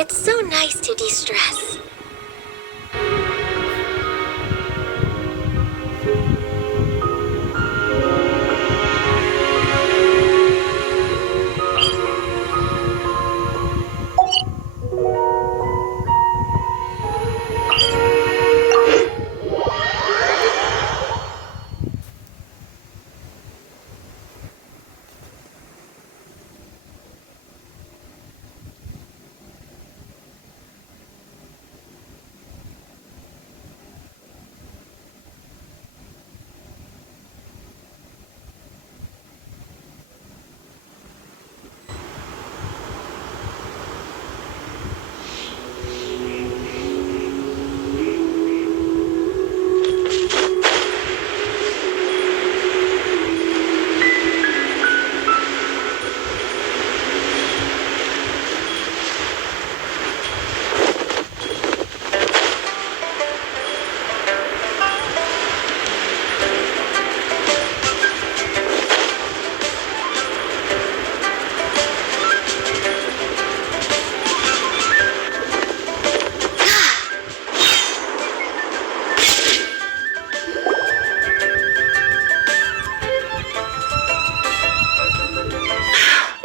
It's so nice to de-stress.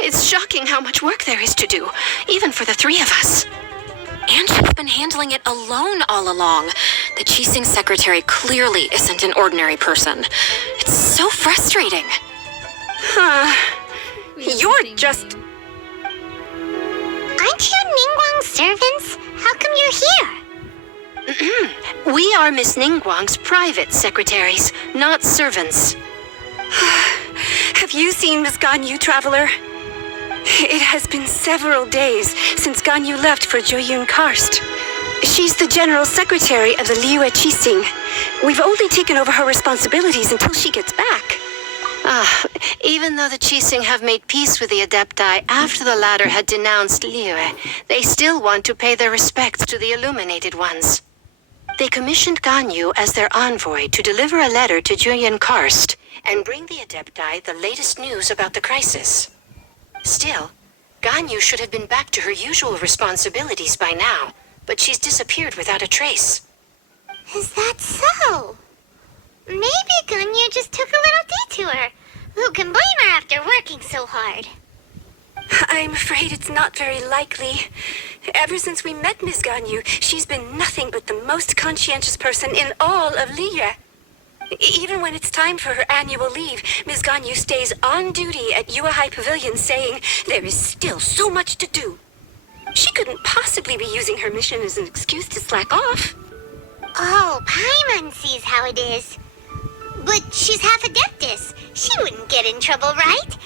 It's shocking how much work there is to do, even for the three of us. And she's been handling it alone all along. The Qixing secretary clearly isn't an ordinary person. It's so frustrating. You're just... Aren't you Ningguang's servants? How come you're here? We are Miss Ningguang's private secretaries, not servants. Have you seen Miss Ganyu, Traveler? It has been several days since Ganyu left for Joyun Karst. She's the general secretary of the Liyue Qixing. We've only taken over her responsibilities until she gets back. Even though the Qixing have made peace with the Adepti after the latter had denounced Liyue, they still want to pay their respects to the Illuminated Ones. They commissioned Ganyu as their envoy to deliver a letter to Joyun Karst and bring the Adepti the latest news about the crisis. Still, Ganyu should have been back to her usual responsibilities by now, but she's disappeared without a trace. Is that so? Maybe Ganyu just took a little detour. Who can blame her after working so hard? I'm afraid it's not very likely. Ever since we met Miss Ganyu, she's been nothing but the most conscientious person in all of Liyue. Even when it's time for her annual leave, Ms. Ganyu stays on duty at Yuehai Pavilion saying there is still so much to do. She couldn't possibly be using her mission as an excuse to slack off. Oh, Paimon sees how it is. But she's half Adeptus. She wouldn't get in trouble, right?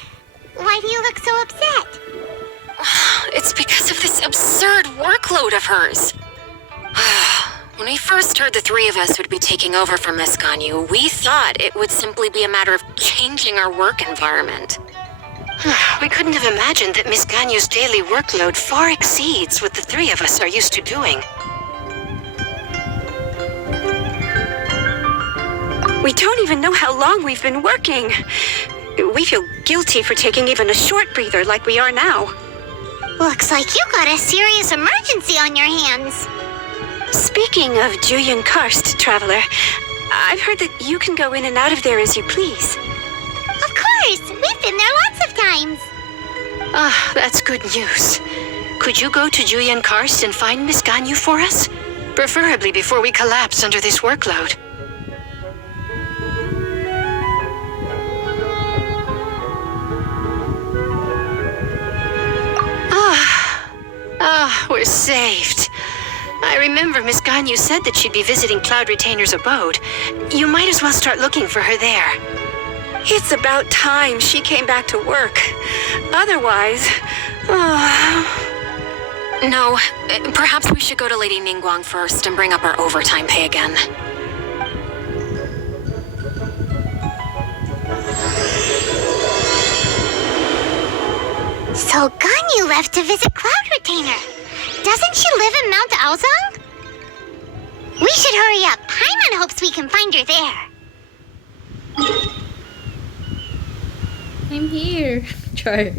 Why do you look so upset? It's because of this absurd workload of hers. When we first heard the three of us would be taking over for Miss Ganyu, we thought it would simply be a matter of changing our work environment. We couldn't have imagined that Miss Ganyu's daily workload far exceeds what the three of us are used to doing. We don't even know how long we've been working. We feel guilty for taking even a short breather like we are now. Looks like you got a serious emergency on your hands. Speaking of Joyun Karst, Traveler, I've heard that you can go in and out of there as you please. Of course! We've been there lots of times. That's good news. Could you go to Joyun Karst and find Miss Ganyu for us? Preferably before we collapse under this workload. We're saved. I remember Miss Ganyu said that she'd be visiting Cloud Retainer's abode. You might as well start looking for her there. It's about time she came back to work. Otherwise... No, perhaps we should go to Lady Ningguang first and bring up our overtime pay again. So Ganyu left to visit Cloud Retainer. Doesn't she live in Mount Aozong? We should hurry up. Paimon hopes we can find her there. I'm here. Try.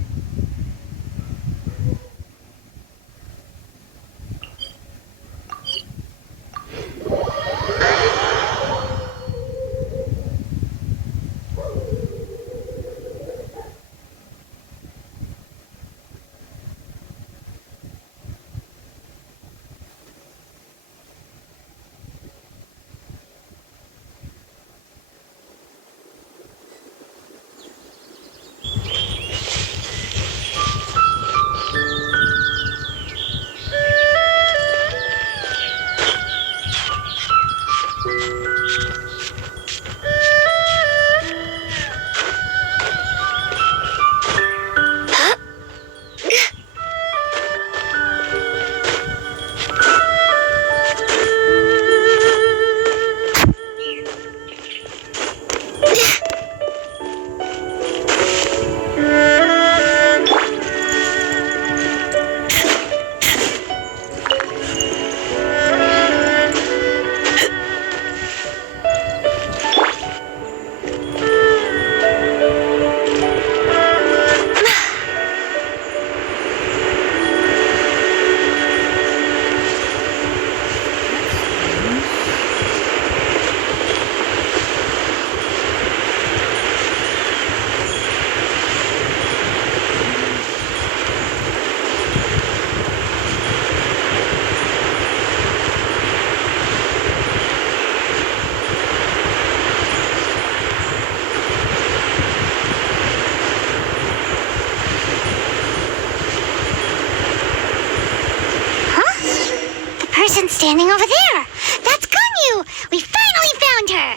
standing over there. That's Ganyu! We finally found her!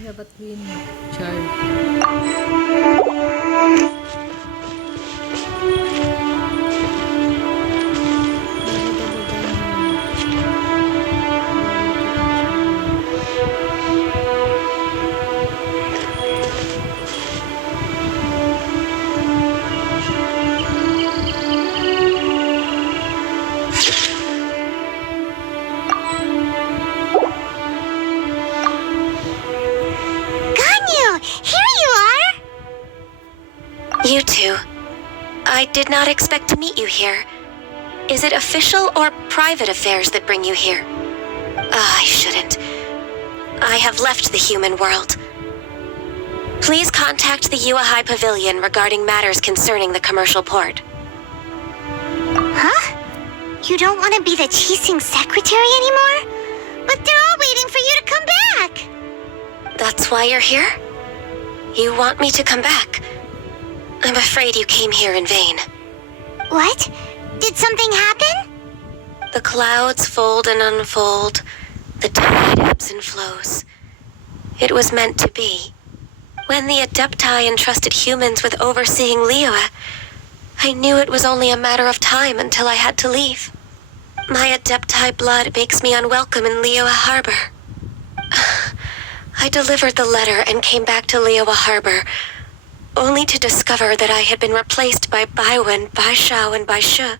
Dapat win. Char. Ganyu! Here you are! You two. I did not expect to meet you here. Is it official or private affairs that bring you here? I shouldn't. I have left the human world. Please contact the Yuahai Pavilion regarding matters concerning the commercial port. Huh? You don't want to be the Chising secretary anymore? But they're all waiting for you to come back! That's why you're here? You want me to come back? I'm afraid you came here in vain. What? Did something happen? The clouds fold and unfold. The tide ebbs and flows. It was meant to be. When the Adepti entrusted humans with overseeing Liyue, I knew it was only a matter of time until I had to leave. My Adepti blood makes me unwelcome in Liyue Harbor. I delivered the letter and came back to Liyue Harbor, only to discover that I had been replaced by Baiwen, Baishao, and Baishu.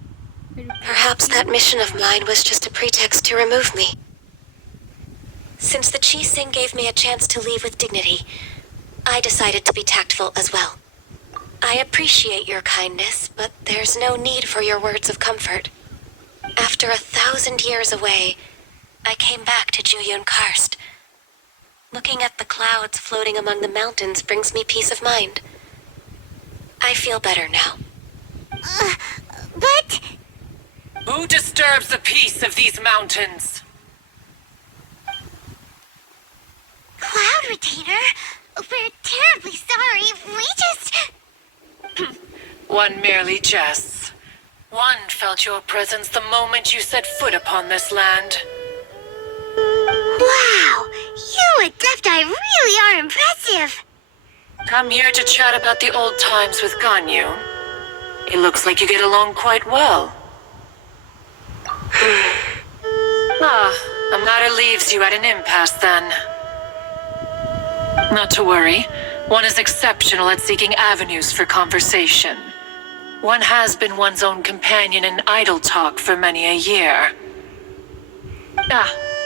Perhaps that mission of mine was just a pretext to remove me. Since the Chising gave me a chance to leave with dignity, I decided to be tactful as well. I appreciate your kindness, but there's no need for your words of comfort. After 1,000 years away, I came back to Juyun Karst. Looking at the clouds floating among the mountains brings me peace of mind. I feel better now. But... Who disturbs the peace of these mountains? Cloud Retainer? We're terribly sorry. We just... One merely jests. One felt your presence the moment you set foot upon this land. Wow! You Adepti really are impressive! Come here to chat about the old times with Ganyu. It looks like you get along quite well. A matter leaves you at an impasse then. Not to worry. One is exceptional at seeking avenues for conversation. One has been one's own companion in idle talk for many a year.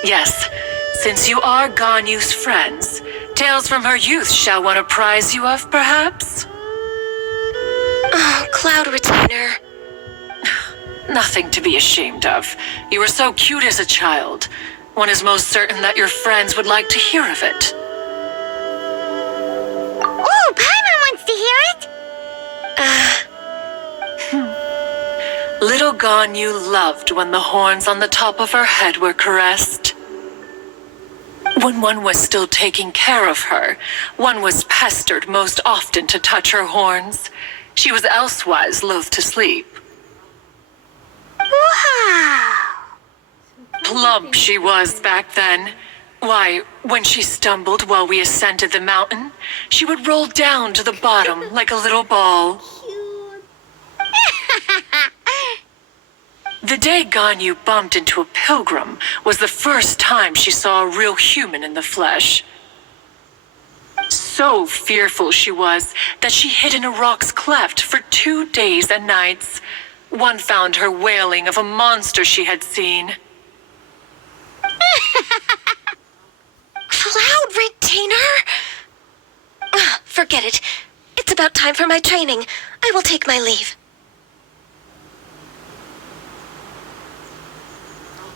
Yes. Since you are Ganyu's friends, tales from her youth shall one apprise you of, perhaps? Oh, Cloud Retainer. Nothing to be ashamed of. You were so cute as a child. One is most certain that your friends would like to hear of it. Oh, Paimon wants to hear it! Little Ganyu loved when the horns on the top of her head were caressed. When one was still taking care of her, one was pestered most often to touch her horns. She was elsewise loath to sleep. Wow! Plump she was back then. Why, when she stumbled while we ascended the mountain, she would roll down to the bottom like a little ball. The day Ganyu bumped into a pilgrim was the first time she saw a real human in the flesh. So fearful she was that she hid in a rock's cleft for 2 days and nights. One found her wailing of a monster she had seen. Cloud Retainer? Forget it. It's about time for my training. I will take my leave.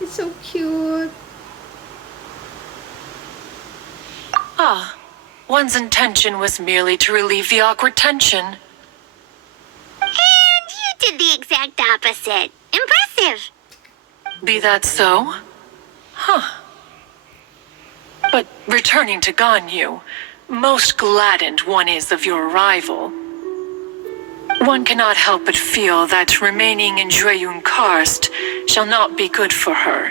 It's so cute. One's intention was merely to relieve the awkward tension. And you did the exact opposite. Impressive! Be that so? But returning to Ganyu, most gladdened one is of your arrival. One cannot help but feel that remaining in Jueyun Karst shall not be good for her.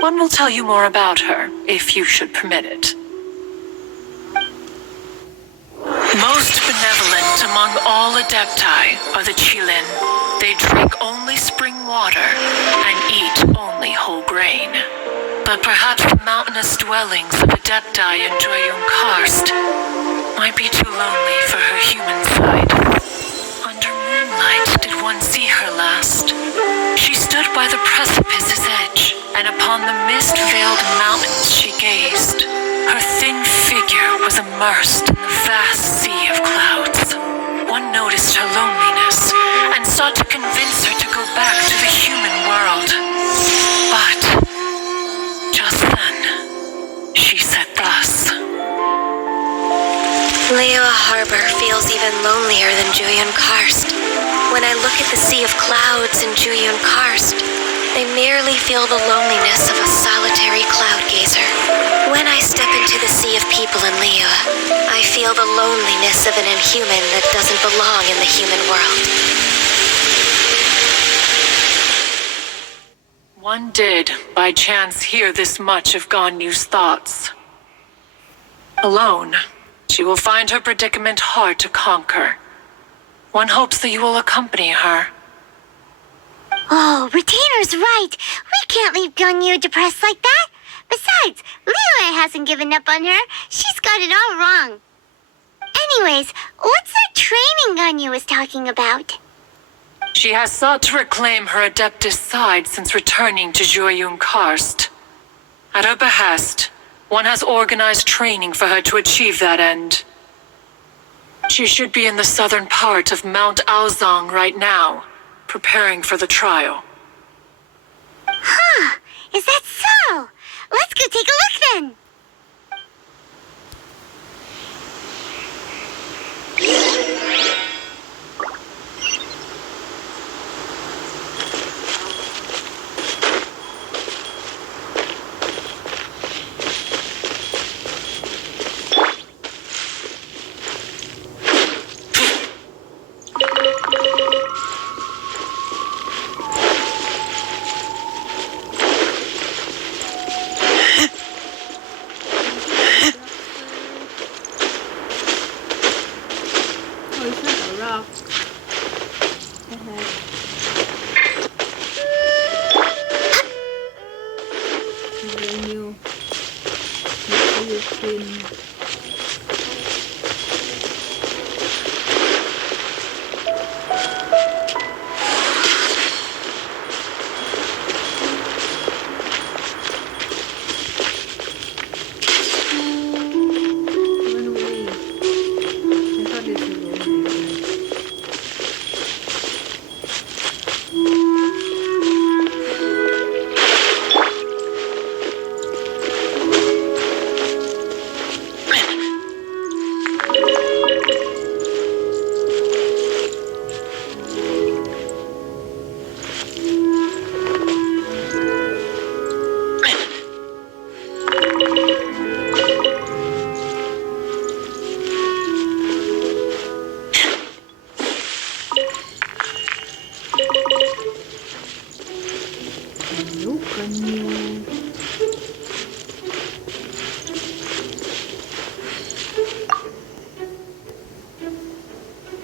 One will tell you more about her, if you should permit it. Most benevolent among all Adepti are the Qilin. They drink only spring water and eat only whole grain. But perhaps the mountainous dwellings of Adepti in Jueyun Karst might be too lonely for her human side. Under moonlight did one see her last. She stood by the precipice's edge, and upon the mist-veiled mountains she gazed. Her thin figure was immersed in the vast sea of clouds. One noticed her loneliness and sought to convince her to go back to the human world. But just then, she said thus. Liyue Harbor feels even lonelier than Jueyun Karst. When I look at the sea of clouds in Jueyun Karst, I merely feel the loneliness of a solitary cloud gazer. When I step into the sea of people in Liyue, I feel the loneliness of an inhuman that doesn't belong in the human world. One did, by chance, hear this much of Ganyu's thoughts. Alone, she will find her predicament hard to conquer. One hopes that you will accompany her. Oh, Retainer's right. We can't leave Ganyu depressed like that. Besides, Liyue hasn't given up on her. She's got it all wrong. Anyways, what's that training Ganyu was talking about? She has sought to reclaim her Adeptus side since returning to Jueyun Karst. At her behest, one has organized training for her to achieve that end. She should be in the southern part of Mount Aozang right now, preparing for the trial. Huh, is that so? Let's go take a look then. Oh, it's not a rock. Brand new. Run away. I thought this was only. Hello, Ganyu.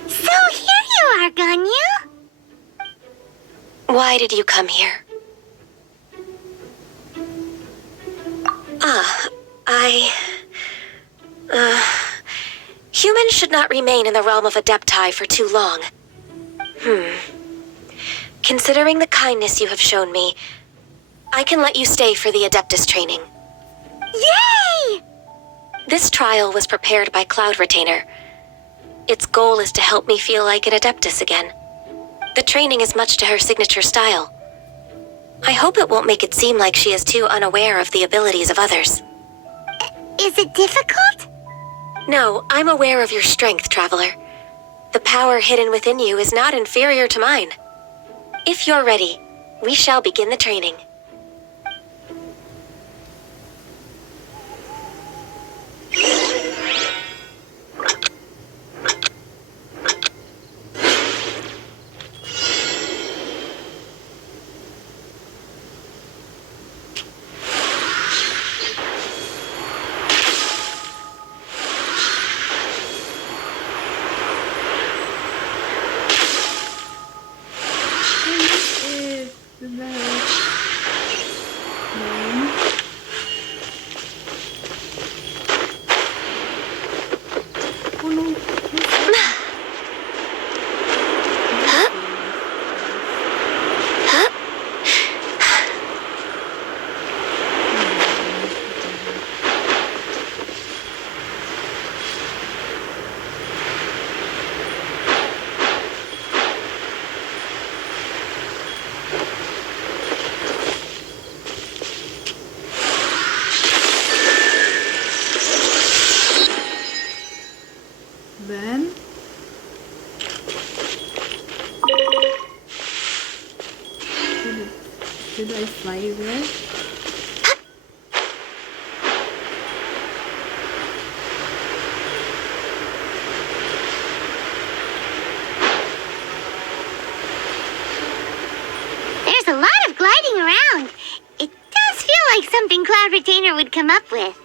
So here you are, Ganyu. Why did you come here? Humans should not remain in the realm of Adepti for too long. Considering the kindness you have shown me, I can let you stay for the Adeptus training. Yay! This trial was prepared by Cloud Retainer. Its goal is to help me feel like an Adeptus again. The training is much to her signature style. I hope it won't make it seem like she is too unaware of the abilities of others. Is it difficult? No, I'm aware of your strength, Traveler. The power hidden within you is not inferior to mine. If you're ready, we shall begin the training. I fly there? There's a lot of gliding around. It does feel like something Cloud Retainer would come up with.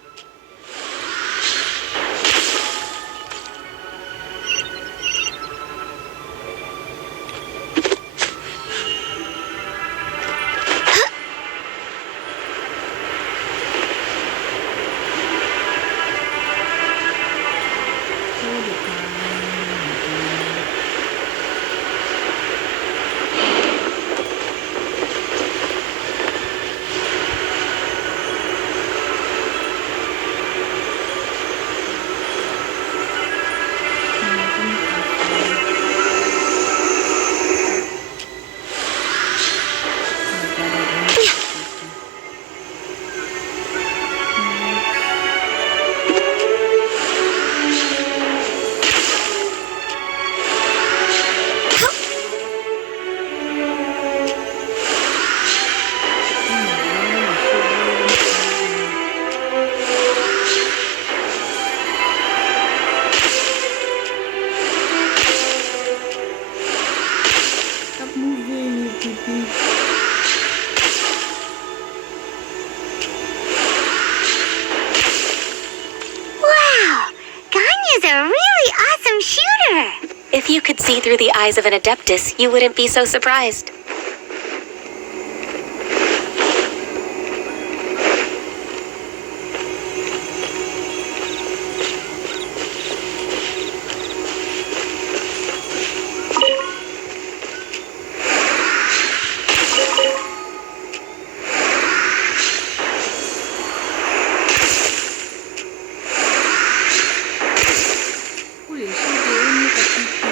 Stop moving, you pee-pee. Wow! Ganya's a really awesome shooter! If you could see through the eyes of an Adeptus, you wouldn't be so surprised. Holy shit, they only got pee-pee.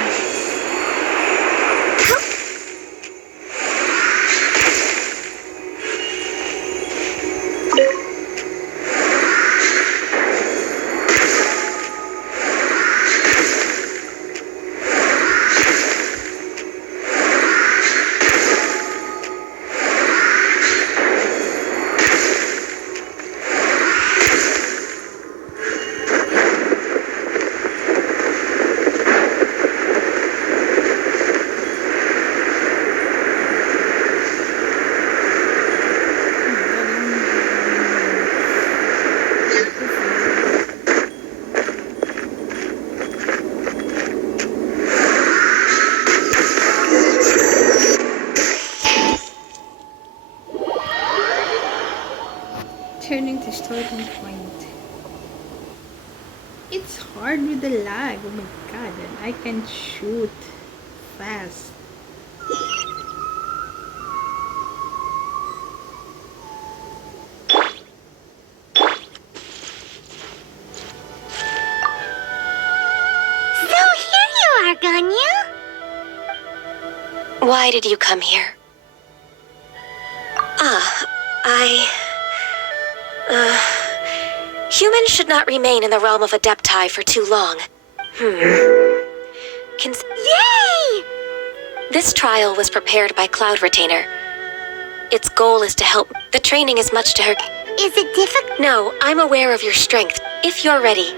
Turning to starting point. It's hard with the lag. Oh my god, and I can shoot fast. So here you are, Ganya. Why did you come here? Humans should not remain in the realm of Adepti for too long. Yay! This trial was prepared by Cloud Retainer. Its goal is to help. The training is much to her. Is it difficult? No, I'm aware of your strength. If you're ready.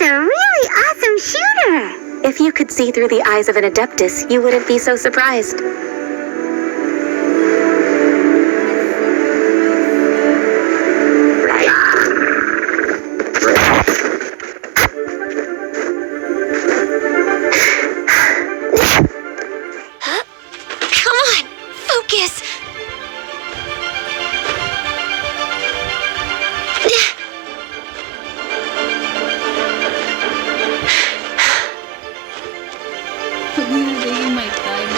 She's a really awesome shooter. If you could see through the eyes of an Adeptus, you wouldn't be so surprised. Huh? Come on, focus. You're taking my time.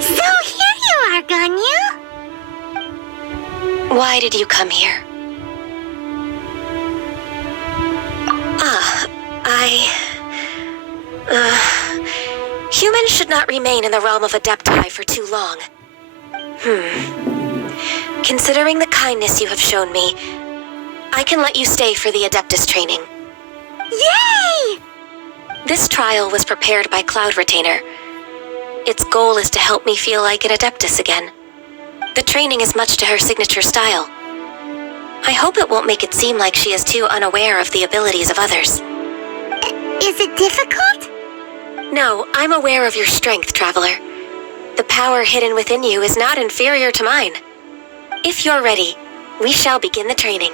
So here you are, Ganyu. Why did you come here? Humans should not remain in the realm of Adepti for too long. Considering the kindness you have shown me, I can let you stay for the Adeptus training. Yay! This trial was prepared by Cloud Retainer. Its goal is to help me feel like an Adeptus again. The training is much to her signature style. I hope it won't make it seem like she is too unaware of the abilities of others. Is it difficult? No, I'm aware of your strength, Traveler. The power hidden within you is not inferior to mine. If you're ready, we shall begin the training.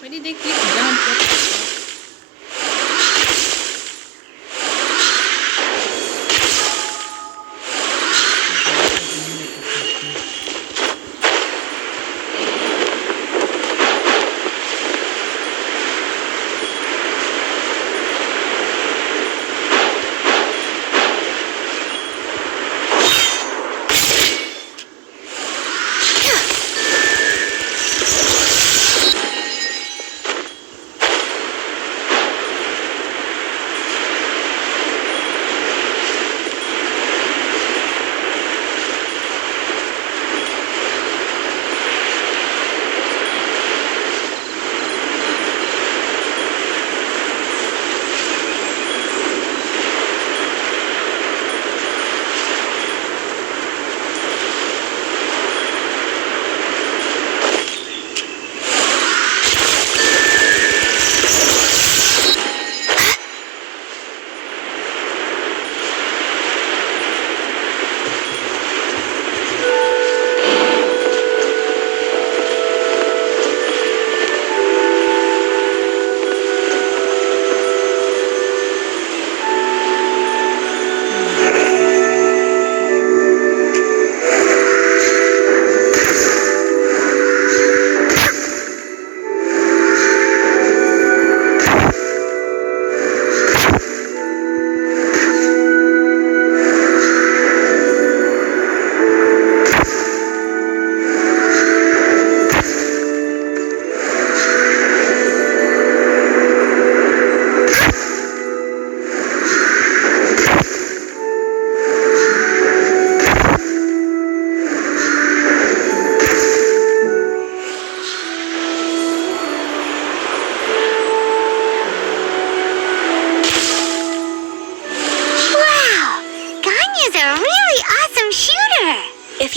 Why did they click jump? What the fuck?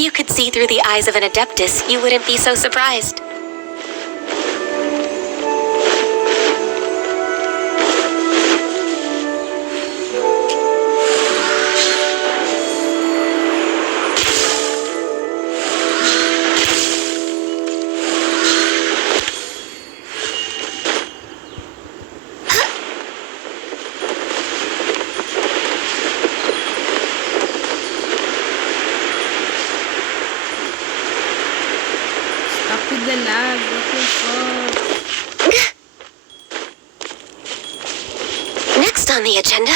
you could see through the eyes of an Adeptus, you wouldn't be so surprised. Stop with the lag. What the fuck? Next on the agenda...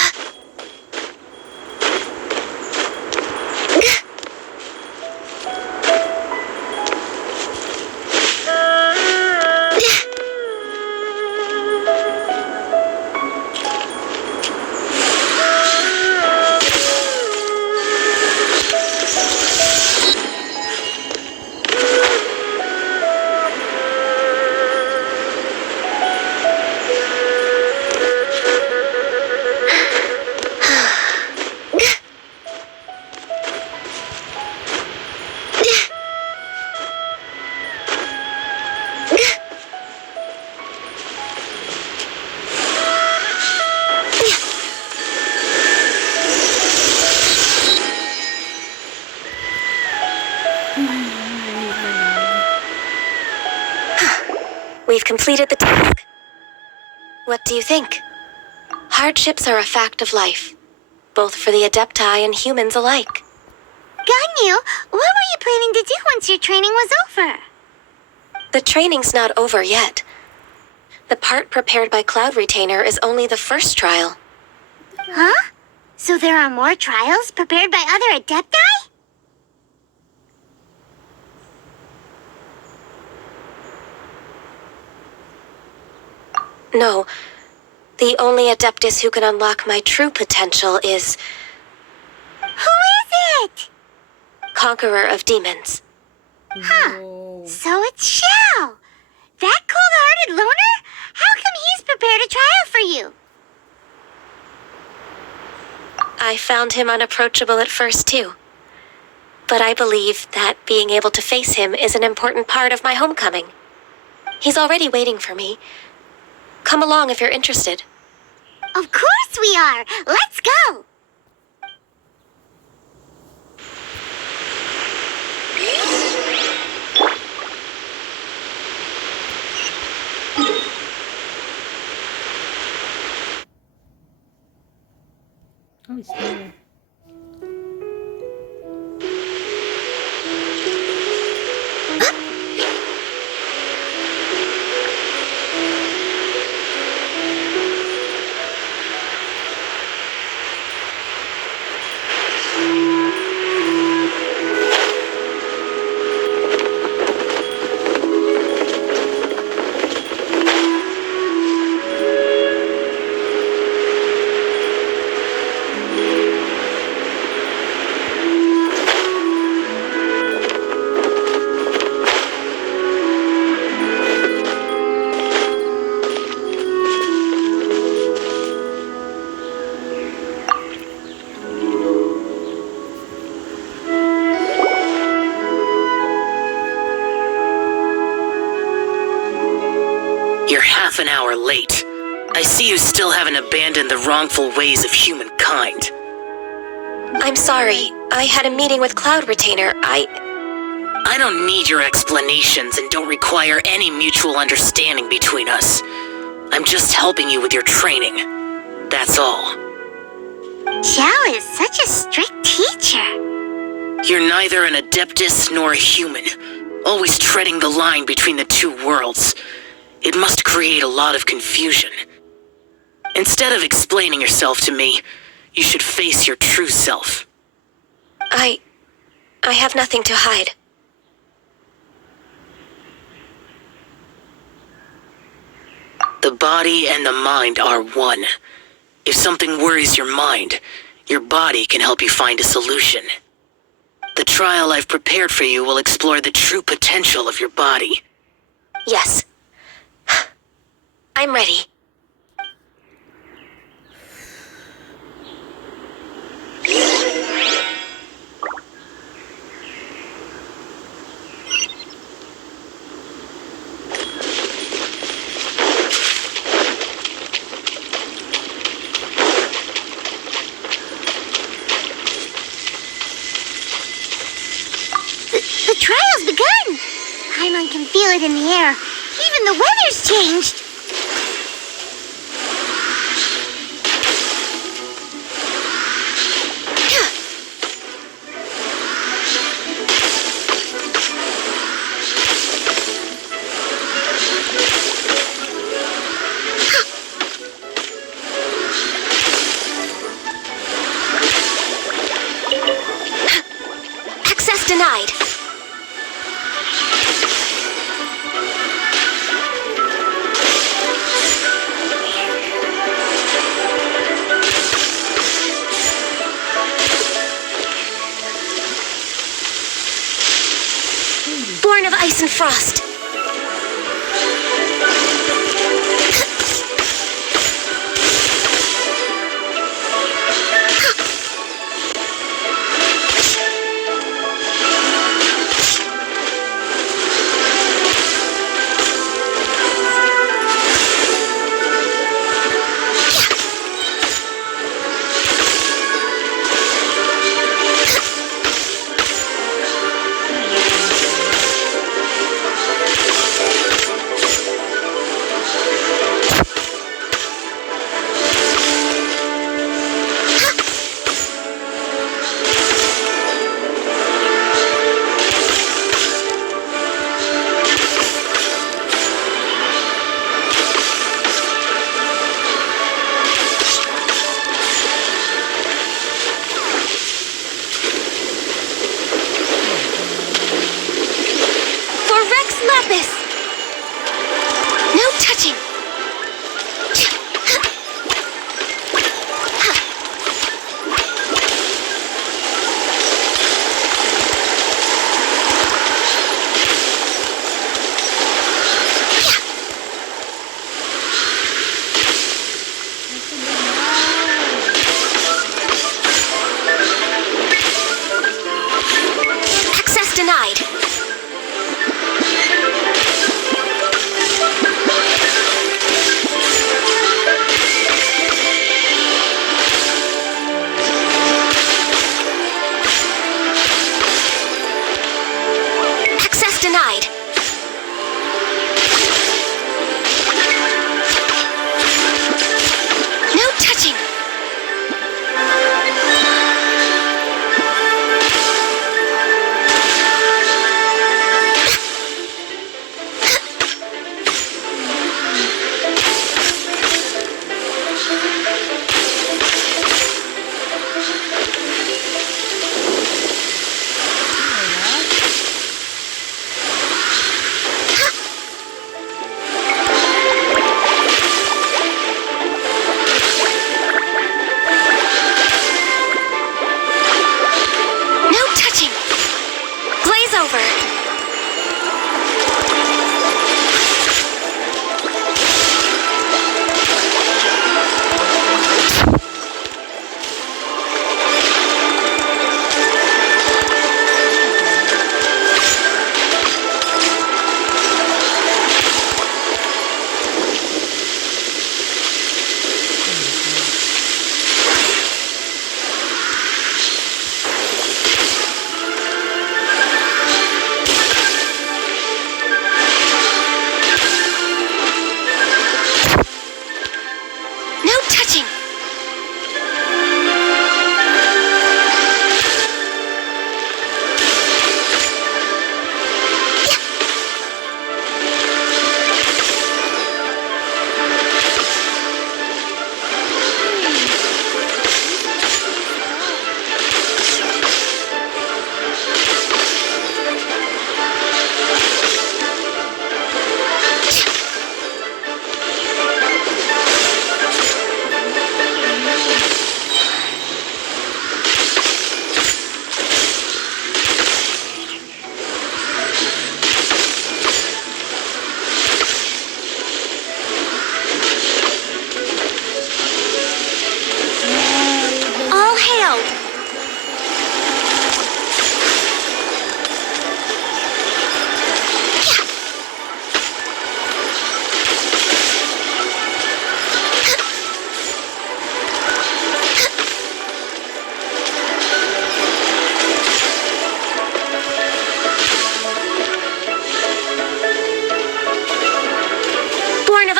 We've completed the task. What do you think? Hardships are a fact of life, both for the Adepti and humans alike. Ganyu, what were you planning to do once your training was over? The training's not over yet. The part prepared by Cloud Retainer is only the first trial. Huh? So there are more trials prepared by other Adepti? No. The only Adeptus who can unlock my true potential is Who is it? Conqueror of Demons. No. So it's Shao. That cold-hearted loner? How come he's prepared a trial for you? I found him unapproachable at first, too. But I believe that being able to face him is an important part of my homecoming. He's already waiting for me. Come along if you're interested. Of course we are. Let's go. Oh, it's there. You're half an hour late. I see you still haven't abandoned the wrongful ways of humankind. I'm sorry. I had a meeting with Cloud Retainer. I don't need your explanations and don't require any mutual understanding between us. I'm just helping you with your training. That's all. Shao is such a strict teacher. You're neither an Adeptus nor a human, always treading the line between the two worlds. It must create a lot of confusion. Instead of explaining yourself to me, you should face your true self. I have nothing to hide. The body and the mind are one. If something worries your mind, your body can help you find a solution. The trial I've prepared for you will explore the true potential of your body. Yes. I'm ready. trial's begun. Paimon can feel it in the air. Even the weather's changed. Access denied. Born of ice and frost. No touching. Access denied. Denied. No touching.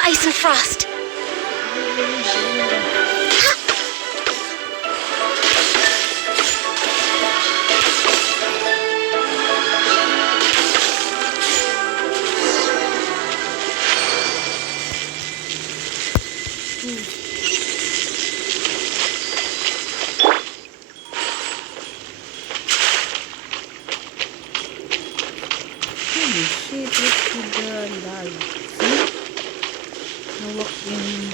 ice and frost. Holy shit, look at the lag. See? I walk in,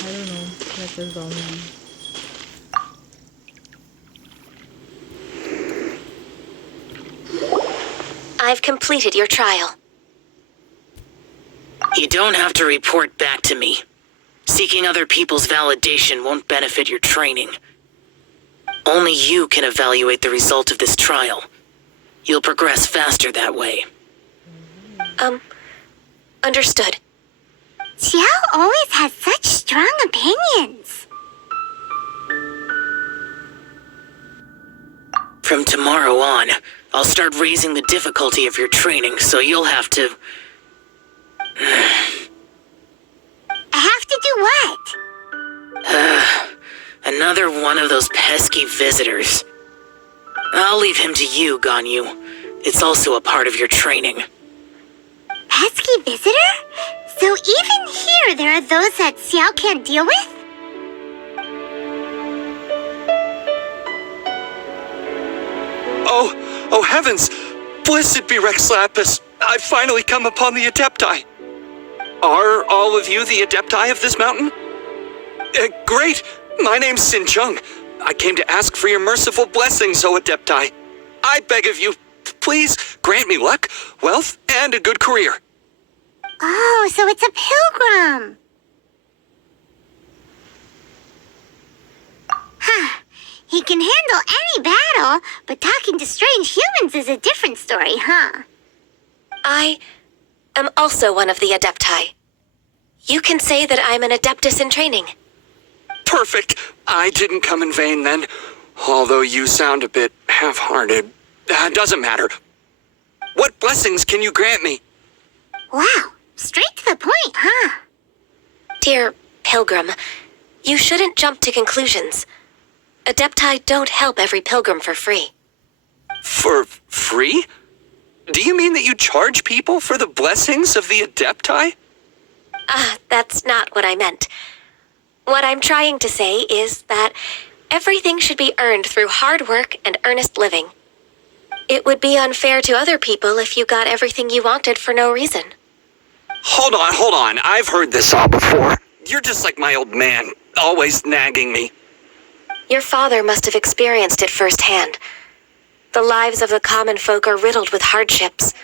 I don't know, like a zombie. I've completed your trial. You don't have to report back to me. Seeking other people's validation won't benefit your training. Only you can evaluate the result of this trial. You'll progress faster that way. Understood. Xiao always has such strong opinions. From tomorrow on, I'll start raising the difficulty of your training, so you'll have to... I have to do what? Another one of those pesky visitors. I'll leave him to you, Ganyu. It's also a part of your training. Pesky visitor? So even here there are those that Xiao can't deal with? Oh heavens! Blessed be Rex Lapis! I've finally come upon the Adepti. Are all of you the Adepti of this mountain? Great! My name's Sin Chung. I came to ask for your merciful blessings, O Adepti. I beg of you, please grant me luck, wealth, and a good career. Oh, so it's a pilgrim. Huh. He can handle any battle, but talking to strange humans is a different story, huh? I am also one of the Adepti. You can say that I'm an Adeptus in training. Perfect. I didn't come in vain then. Although you sound a bit half-hearted. Doesn't matter. What blessings can you grant me? Wow, straight to the point, huh? Dear Pilgrim, you shouldn't jump to conclusions. Adepti don't help every pilgrim for free. For free? Do you mean that you charge people for the blessings of the Adepti? That's not what I meant. What I'm trying to say is that everything should be earned through hard work and earnest living. It would be unfair to other people if you got everything you wanted for no reason. Hold on. I've heard this all before. You're just like my old man, always nagging me. Your father must have experienced it firsthand. The lives of the common folk are riddled with hardships,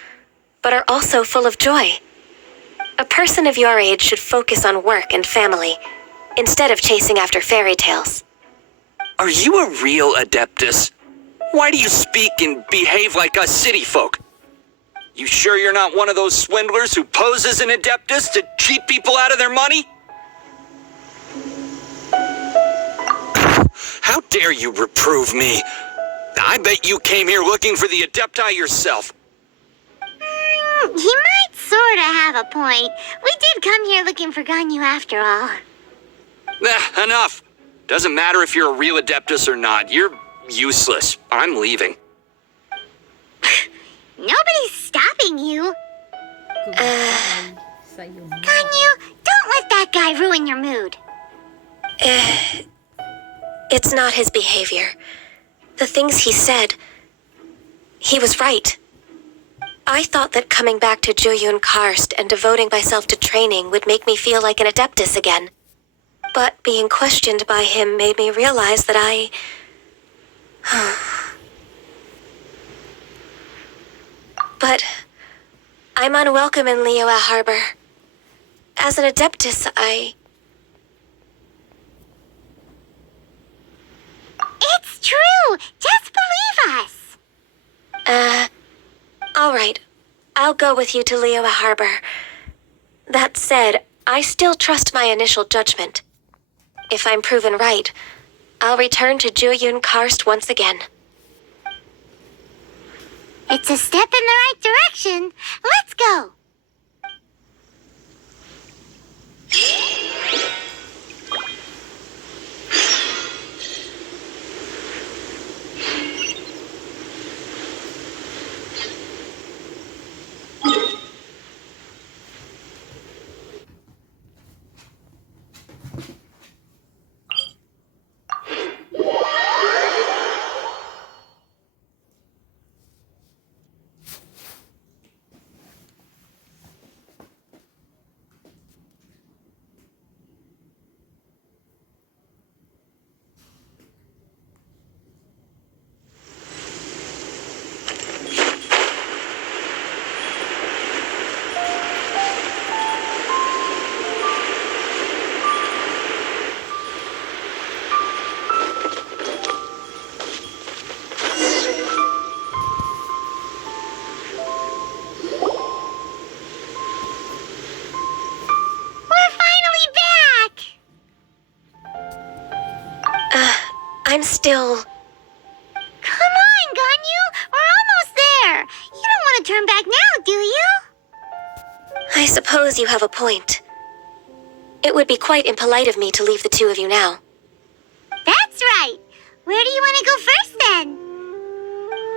but are also full of joy. A person of your age should focus on work and family, instead of chasing after fairy tales. Are you a real Adeptus? Why do you speak and behave like us city folk? You sure you're not one of those swindlers who pose as an Adeptus to cheat people out of their money? How dare you reprove me? I bet you came here looking for the Adepti yourself. He might sorta have a point. We did come here looking for Ganyu after all. Enough. Doesn't matter if you're a real Adeptus or not. You're useless. I'm leaving. Nobody's stopping you. Sayonara. Ganyu, don't let that guy ruin your mood. It's not his behavior. The things he said, he was right. I thought that coming back to Jueyun Karst and devoting myself to training would make me feel like an Adeptus again. But being questioned by him made me realize that But I'm unwelcome in Liyue Harbor. As an Adeptus, It's true! Just believe us! All right. I'll go with you to Liyue Harbor. That said, I still trust my initial judgment. If I'm proven right, I'll return to Jueyun Karst once again. It's a step in the right direction. Let's go! I'm still... Come on, Ganyu! We're almost there! You don't want to turn back now, do you? I suppose you have a point. It would be quite impolite of me to leave the two of you now. That's right! Where do you want to go first, then?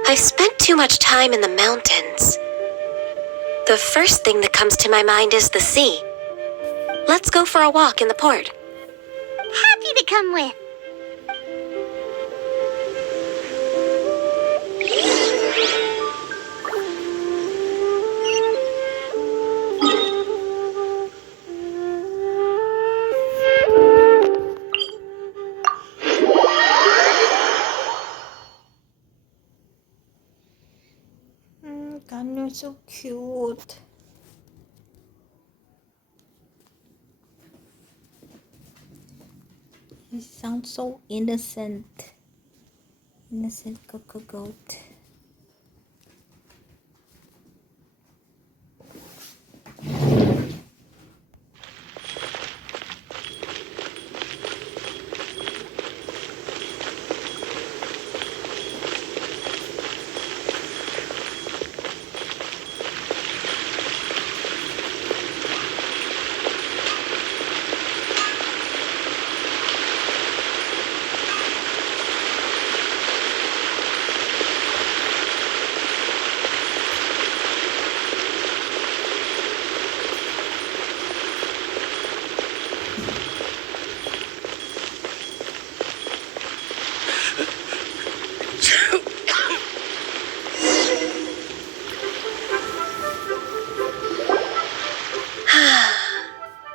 I've spent too much time in the mountains. The first thing that comes to my mind is the sea. Let's go for a walk in the port. Happy to come with. Ganyu is so cute. He sounds so innocent. Innocent cocoa goat.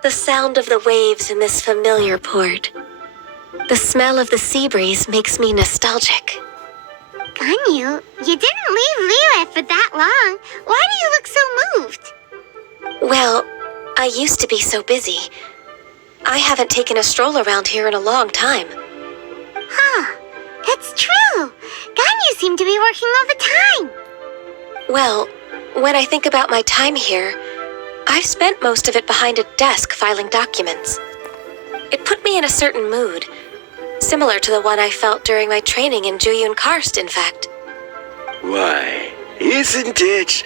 The sound of the waves in this familiar port. The smell of the sea breeze makes me nostalgic. Ganyu, you didn't leave Liyue for that long. Why do you look so moved? Well, I used to be so busy. I haven't taken a stroll around here in a long time. Huh, that's true. Ganyu seemed to be working all the time. Well, when I think about my time here, I've spent most of it behind a desk filing documents. It put me in a certain mood, similar to the one I felt during my training in Juyun Karst, in fact. Why, isn't it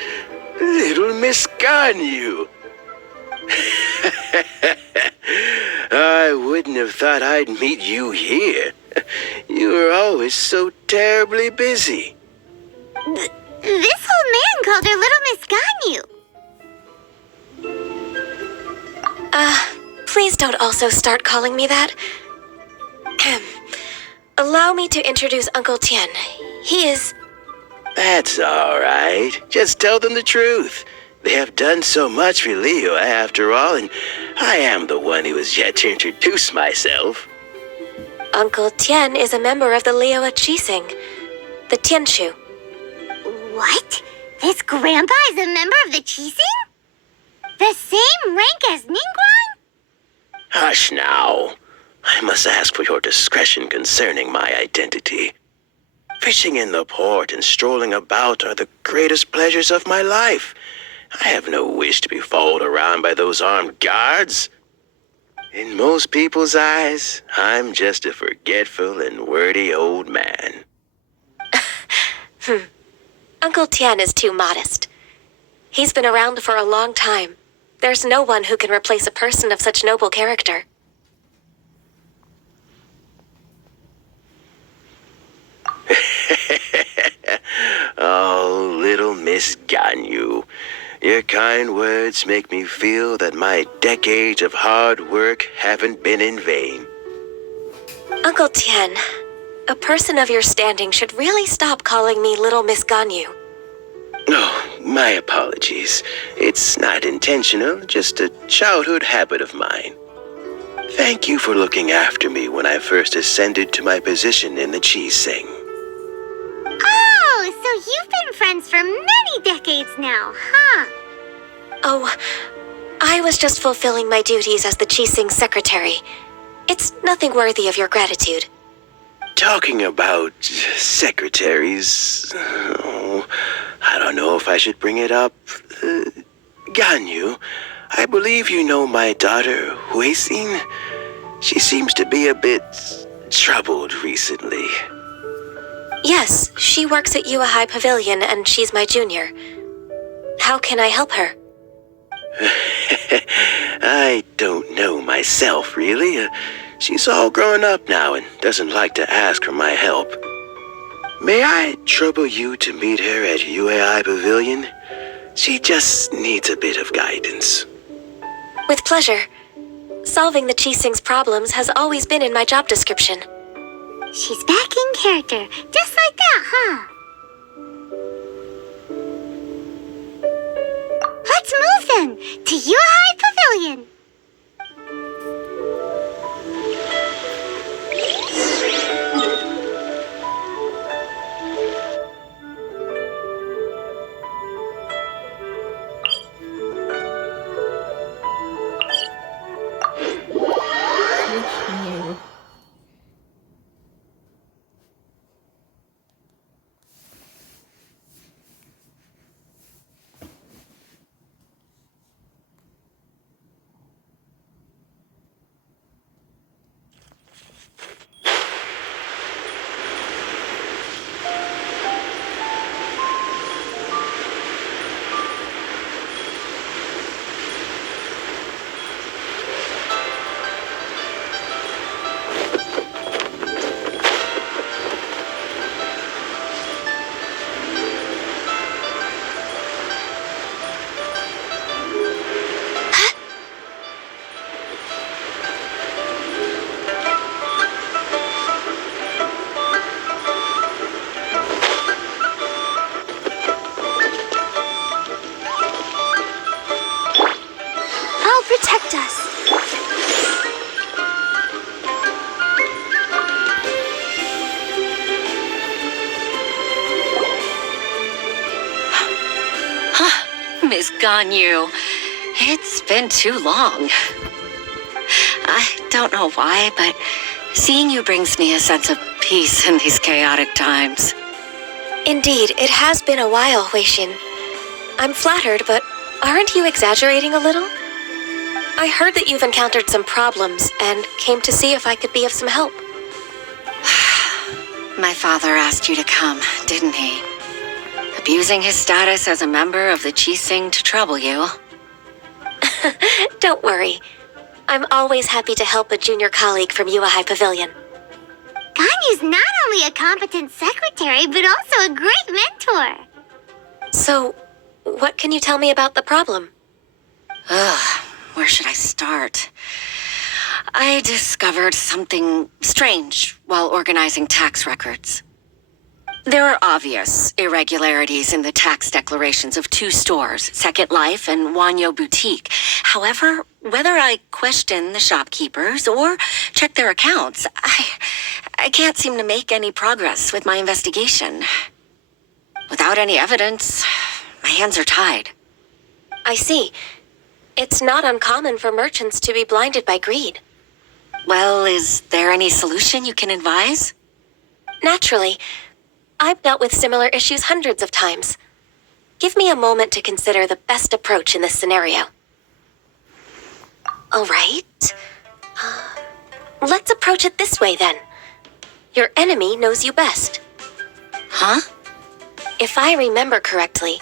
little Miss Ganyu? I wouldn't have thought I'd meet you here. You were always so terribly busy. This old man called her Little Miss Ganyu. Please don't also start calling me that. Allow me to introduce Uncle Tian. He is... That's all right. Just tell them the truth. They have done so much for Liyue after all, and I am the one who has yet to introduce myself. Uncle Tian is a member of the Liyue Qixing, the Tianshu. What? This grandpa is a member of the Qixing? The same rank as Ningguang? Hush now. I must ask for your discretion concerning my identity. Fishing in the port and strolling about are the greatest pleasures of my life. I have no wish to be followed around by those armed guards. In most people's eyes, I'm just a forgetful and wordy old man. Uncle Tian is too modest. He's been around for a long time. There's no one who can replace a person of such noble character. Oh, little Miss Ganyu. Your kind words make me feel that my decades of hard work haven't been in vain. Uncle Tian, a person of your standing should really stop calling me Little Miss Ganyu. Oh, my apologies. It's not intentional, just a childhood habit of mine. Thank you for looking after me when I first ascended to my position in the Qixing. Oh, so you've been friends for many decades now, huh? Oh, I was just fulfilling my duties as the Qixing secretary. It's nothing worthy of your gratitude. Talking about secretaries, oh, I don't know if I should bring it up. Ganyu, I believe you know my daughter, Huixin. She seems to be a bit troubled recently? Yes, she works at Yua High Pavilion and she's my junior. How can I help her? I don't know myself, really. She's all grown up now and doesn't like to ask for my help. May I trouble you to meet her at UAI Pavilion? She just needs a bit of guidance. With pleasure. Solving the Chising's problems has always been in my job description. She's back in character, just like that, huh? Let's move then, to your high pavilion. Switch here. I'll protect us. Miss Ganyu, it's been too long. I don't know why, but seeing you brings me a sense of peace in these chaotic times. Indeed, it has been a while, Huixin. I'm flattered, but aren't you exaggerating a little? I heard that you've encountered some problems and came to see if I could be of some help. My father asked you to come, didn't he? Abusing his status as a member of the Chising to trouble you. Don't worry. I'm always happy to help a junior colleague from Yua High Pavilion. Ganyu's not only a competent secretary, but also a great mentor. So, what can you tell me about the problem? Ugh, where should I start? I discovered something strange while organizing tax records. There are obvious irregularities in the tax declarations of two stores, Second Life and Wanyo Boutique. However, whether I question the shopkeepers or check their accounts, I can't seem to make any progress with my investigation. Without any evidence, my hands are tied. I see. It's not uncommon for merchants to be blinded by greed. Well, is there any solution you can advise? Naturally. I've dealt with similar issues hundreds of times. Give me a moment to consider the best approach in this scenario. All right. Let's approach it this way, then. Your enemy knows you best. Huh? If I remember correctly,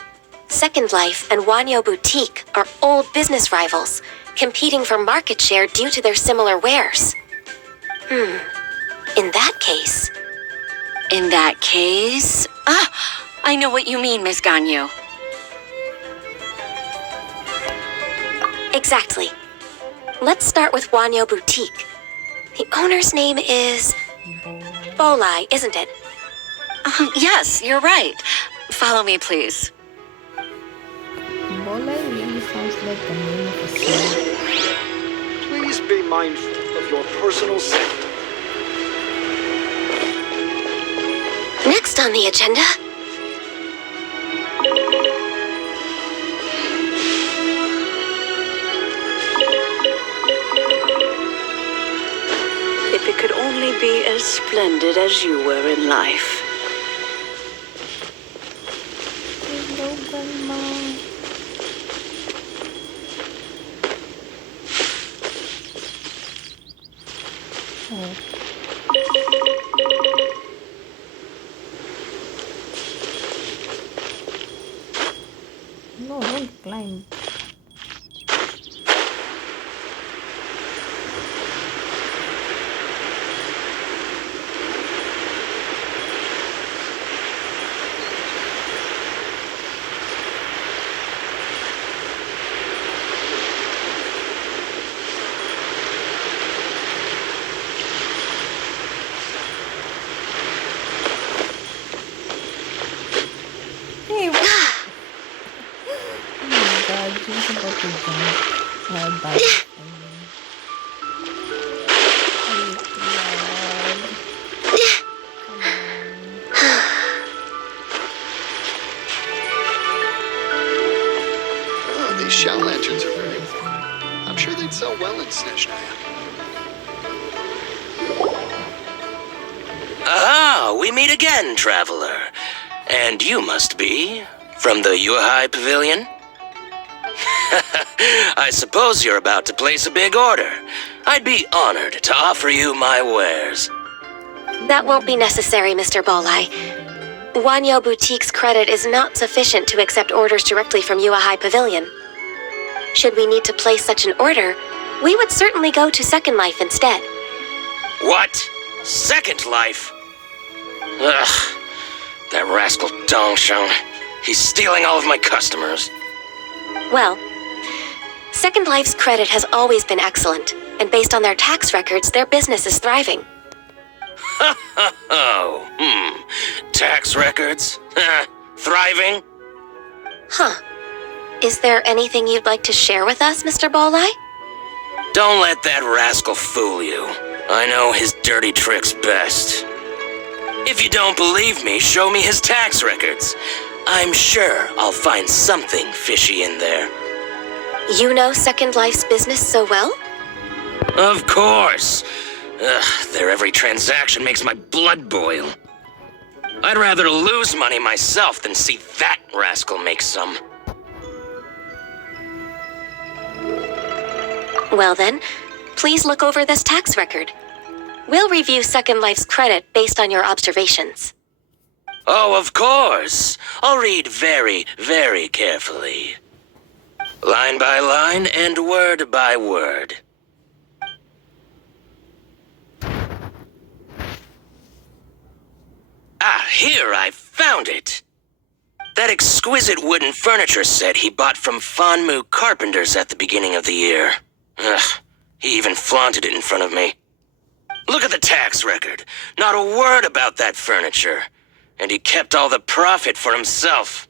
Second Life and Wanyo Boutique are old business rivals, competing for market share due to their similar wares. In that case... I know what you mean, Miss Ganyu. Exactly. Let's start with Wanyo Boutique. The owner's name is... Bolai, isn't it? Yes, you're right. Follow me, please. Bola really sounds like the name of a song. Please be mindful of your personal safety. Next on the agenda... If it could only be as splendid as you were in life. Hello, Grandma. Oh. No, don't climb. Hey, what? Oh my god, she's about to jump. Die. I mean. Hey, Cloud. Come on. Oh, these shell lanterns are very warm. I'm sure they'd sell well in Snezhnaya. Aha! We meet again, traveler. And you must be from the Yuhai Pavilion? I suppose you're about to place a big order. I'd be honored to offer you my wares. That won't be necessary, Mr. Bolai. Wanyo Boutique's credit is not sufficient to accept orders directly from Yuahai Pavilion. Should we need to place such an order, we would certainly go to Second Life instead. What? Second Life? Ugh. That rascal Dongsheng. He's stealing all of my customers. Well, Second Life's credit has always been excellent, and based on their tax records, their business is thriving. Tax records? Thriving? Huh. Is there anything you'd like to share with us, Mr. Bolai? Don't let that rascal fool you. I know his dirty tricks best. If you don't believe me, show me his tax records. I'm sure I'll find something fishy in there. You know Second Life's business so well? Of course. Their every transaction makes my blood boil. I'd rather lose money myself than see that rascal make some. Well then, please look over this tax record. We'll review Second Life's credit based on your observations. Oh, of course. I'll read very, very carefully. Line by line and word by word. Ah, here, I found it. That exquisite wooden furniture set he bought from Fanmu Carpenters at the beginning of the year. Ugh, he even flaunted it in front of me. Look at the tax record. Not a word about that furniture. And he kept all the profit for himself.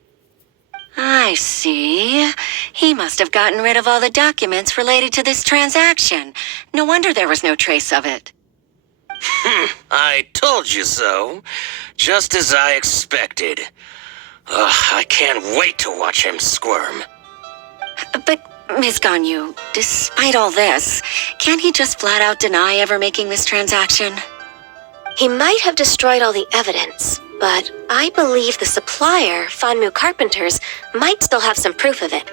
I see. He must have gotten rid of all the documents related to this transaction. No wonder there was no trace of it. I told you so. Just as I expected. Ugh, I can't wait to watch him squirm. But, Ms. Ganyu, despite all this, can't he just flat out deny ever making this transaction? He might have destroyed all the evidence, but I believe the supplier, Fanmu Carpenters, might still have some proof of it.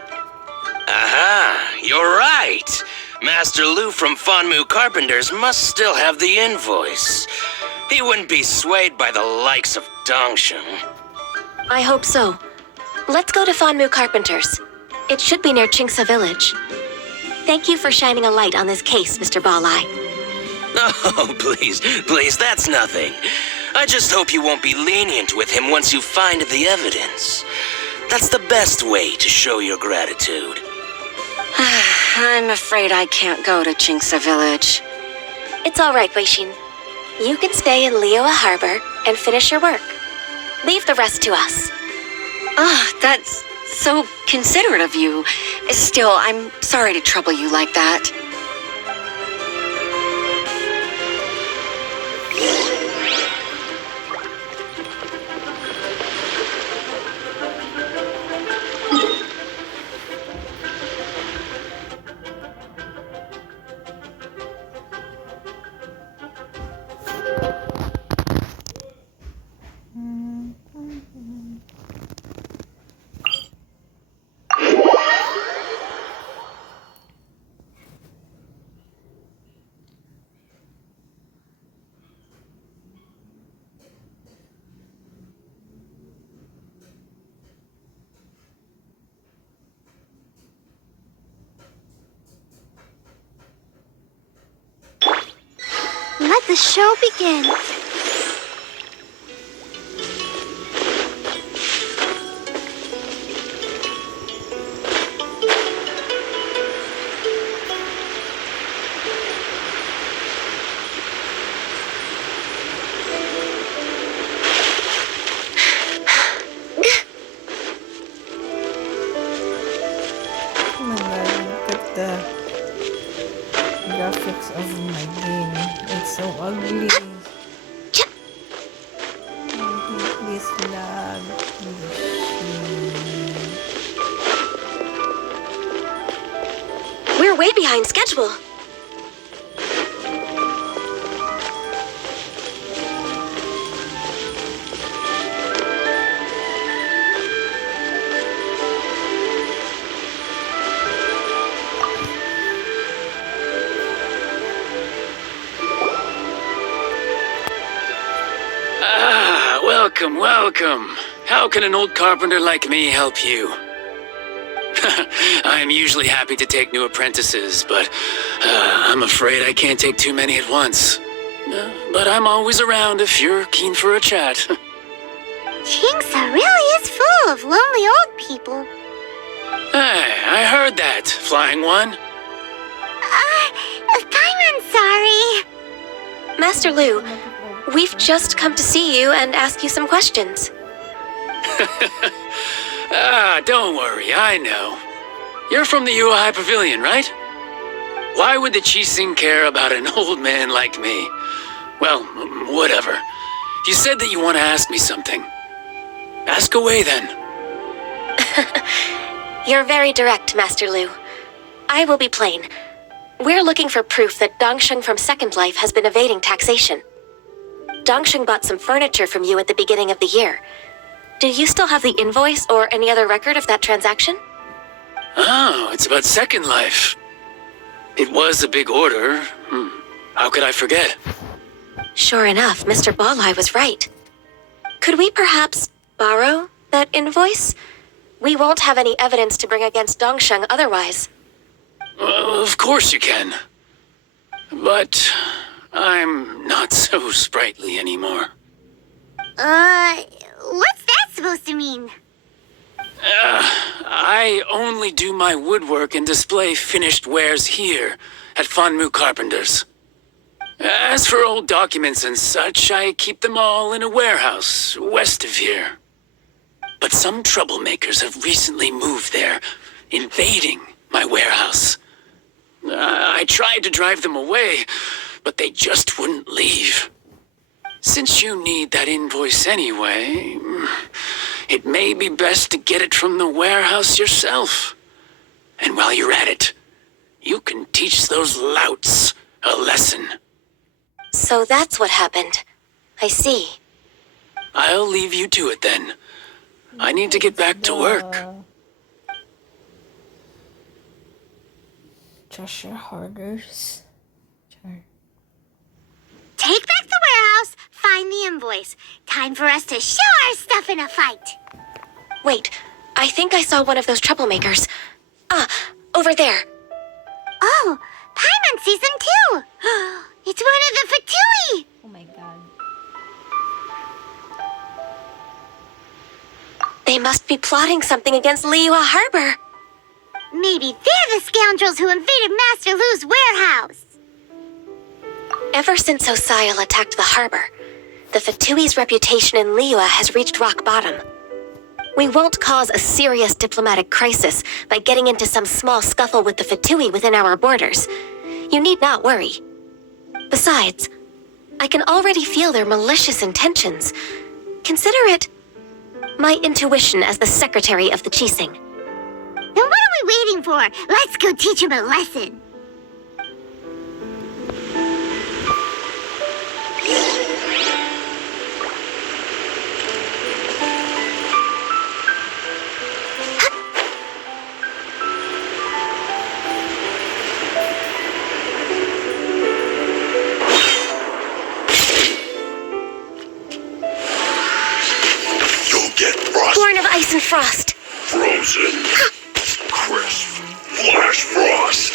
Aha, you're right. Master Lu from Fanmu Carpenters must still have the invoice. He wouldn't be swayed by the likes of Dongsheng. I hope so. Let's go to Fanmu Carpenters. It should be near Chingsa Village. Thank you for shining a light on this case, Mr. Balai. Oh, please, that's nothing. I just hope you won't be lenient with him once you find the evidence. That's the best way to show your gratitude. I'm afraid I can't go to Chingsa Village. It's all right, Weishin. You can stay in Liyue Harbor and finish your work. Leave the rest to us. Ah, that's so considerate of you. Still, I'm sorry to trouble you like that. the show begin? Oh my god, look at the graphics of my game. It's so ugly. I hate this lag. We're way behind schedule. Ah, welcome, welcome. How can an old carpenter like me help you? I'm usually happy to take new apprentices, but I'm afraid I can't take too many at once. But I'm always around if you're keen for a chat. Kingsa really is full of lonely old people. Hey, I heard that, Flying One. Paimon's sorry. Master Lu, we've just come to see you and ask you some questions. Don't worry, I know. You're from the Yuehai Pavilion, right? Why would the Qixing care about an old man like me? Well, whatever. You said that you want to ask me something. Ask away, then. You're very direct, Master Lu. I will be plain. We're looking for proof that Dongsheng from Second Life has been evading taxation. Dongsheng bought some furniture from you at the beginning of the year. Do you still have the invoice or any other record of that transaction? Oh, it's about Second Life. It was a big order. How could I forget? Sure enough, Mr. Balai was right. Could we perhaps borrow that invoice? We won't have any evidence to bring against Dongsheng otherwise. Of course you can. But I'm not so sprightly anymore. What's that supposed to mean? I only do my woodwork and display finished wares here at Fanmu Carpenters. As for old documents and such, I keep them all in a warehouse west of here. But some troublemakers have recently moved there, invading my warehouse. I tried to drive them away, but they just wouldn't leave. Since you need that invoice anyway, it may be best to get it from the warehouse yourself. And while you're at it, you can teach those louts a lesson. So that's what happened. I see. I'll leave you to it then. I need to get back to work. Treasure hoarders. Take back the warehouse, find the invoice. Time for us to show our stuff in a fight. Wait, I think I saw one of those troublemakers. Over there. Oh, Paimon sees them too. It's one of the Fatui. Oh my god. They must be plotting something against Liyue Harbor. Maybe they're the scoundrels who invaded Master Lu's warehouse. Ever since Osial attacked the harbor, the Fatui's reputation in Liyue has reached rock bottom. We won't cause a serious diplomatic crisis by getting into some small scuffle with the Fatui within our borders. You need not worry. Besides, I can already feel their malicious intentions. Consider it my intuition as the secretary of the Qixing. Then what are we waiting for? Let's go teach him a lesson. Born of ice and frost. Frozen. Crisp. Flash frost.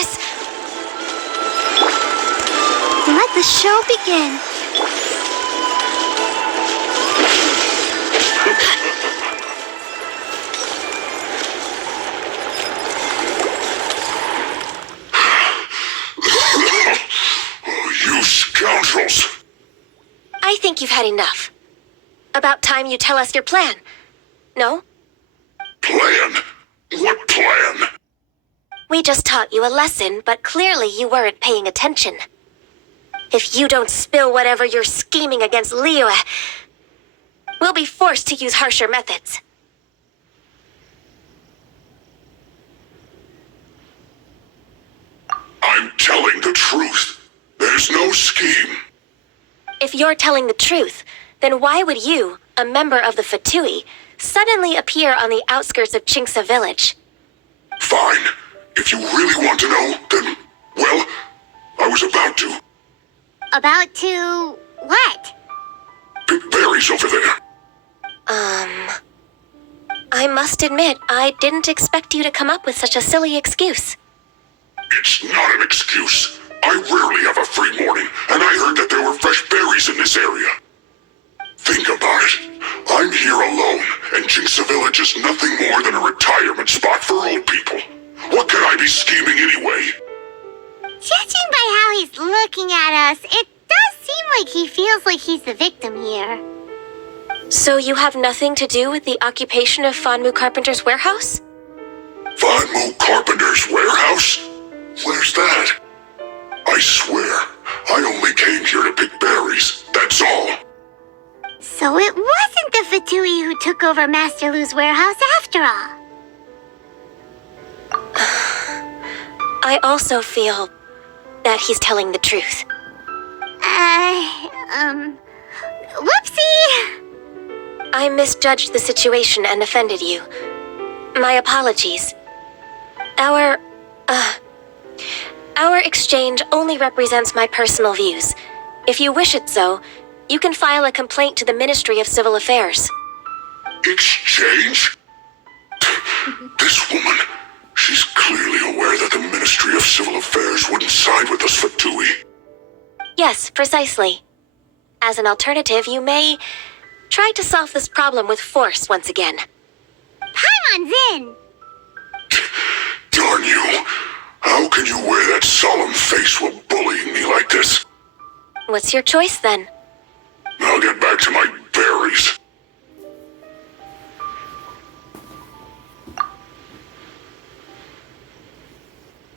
focus. Let the show begin. You scoundrels! I think you've had enough. About time you tell us your plan. No? Plan? What plan? We just taught you a lesson, but clearly you weren't paying attention. If you don't spill whatever you're scheming against Liyue, we'll be forced to use harsher methods. I'm telling the truth. There's no scheme. If you're telling the truth, then why would you, a member of the Fatui, suddenly appear on the outskirts of Chinksa village? Fine. If you really want to know, then, well, I was about to. About to what? Big berries over there. I must admit, I didn't expect you to come up with such a silly excuse. It's not an excuse. I rarely have a free morning, and I heard that there were fresh berries in this area. Think about it. I'm here alone, and Jinxa Village is nothing more than a retirement spot for old people. What could I be scheming anyway? Judging by how he's looking at us, it does seem like he feels like he's the victim here. So you have nothing to do with the occupation of Fanmu Carpenter's warehouse? Fanmu Carpenter's warehouse? Where's that? I swear, I only came here to pick berries, that's all. So it wasn't the Fatui who took over Master Lu's warehouse after all. I also feel that he's telling the truth. Whoopsie! I misjudged the situation and offended you. My apologies. Our exchange only represents my personal views. If you wish it so, you can file a complaint to the Ministry of Civil Affairs. Exchange? This woman, she's clearly aware that the Ministry of Civil Affairs wouldn't side with us for Tui. Yes, precisely. As an alternative, you may try to solve this problem with force once again. Paimon's in! Darn you! How can you wear that solemn face while bullying me like this? What's your choice then? I'll get back to my berries.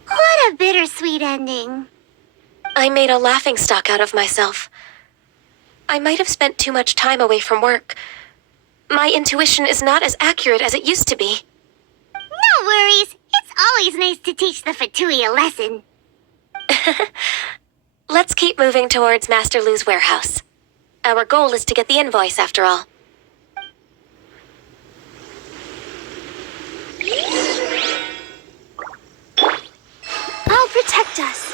What a bittersweet ending. I made a laughingstock out of myself. I might have spent too much time away from work. My intuition is not as accurate as it used to be. No worries. It's always nice to teach the Fatui a lesson. Let's keep moving towards Master Lu's warehouse. Our goal is to get the invoice, after all. I'll protect us.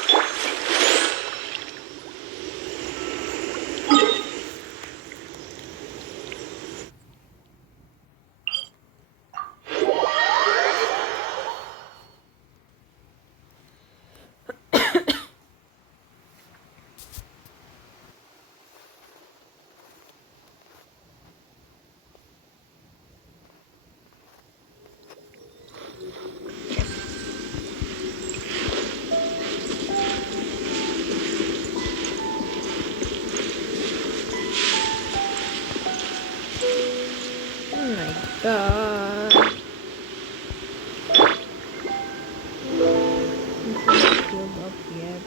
Oh my god. I'm not healed up yet.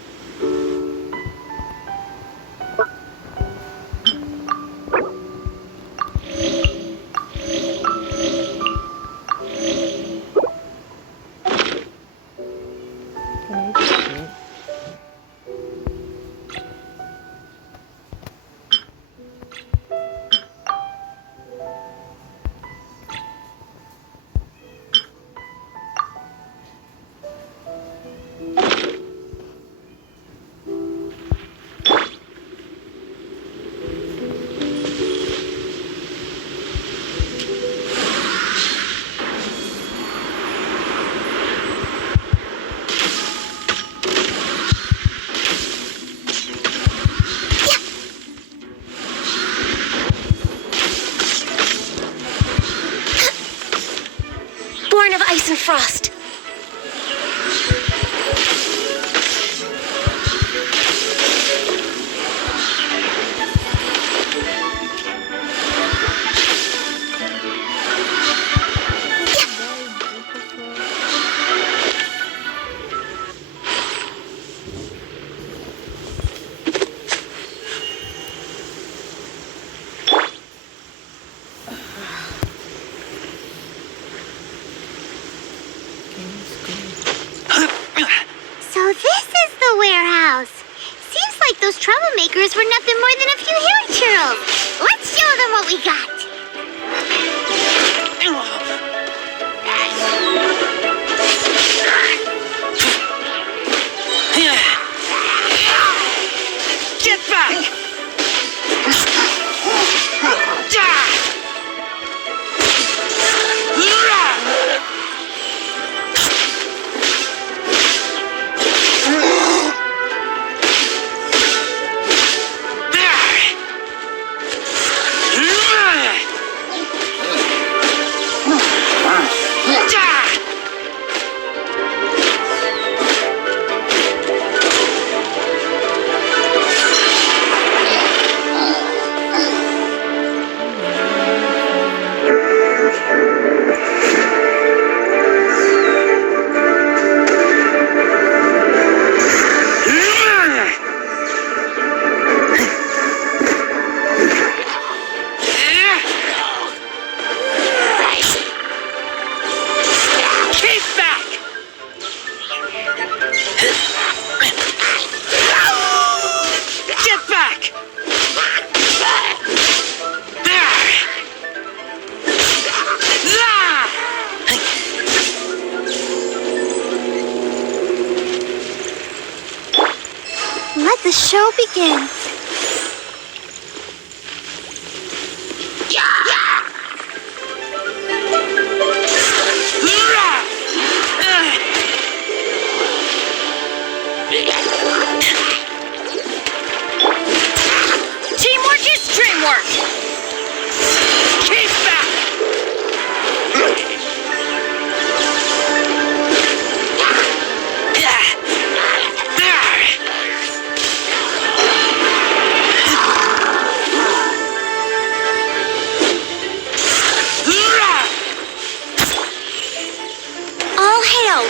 Can I just do it? frost. So this is the warehouse. Seems like those troublemakers were nothing more than a few hair churls. Let's show them what we got. Get back! Let the show begin. Teamwork is dreamwork! Keep back! All hail!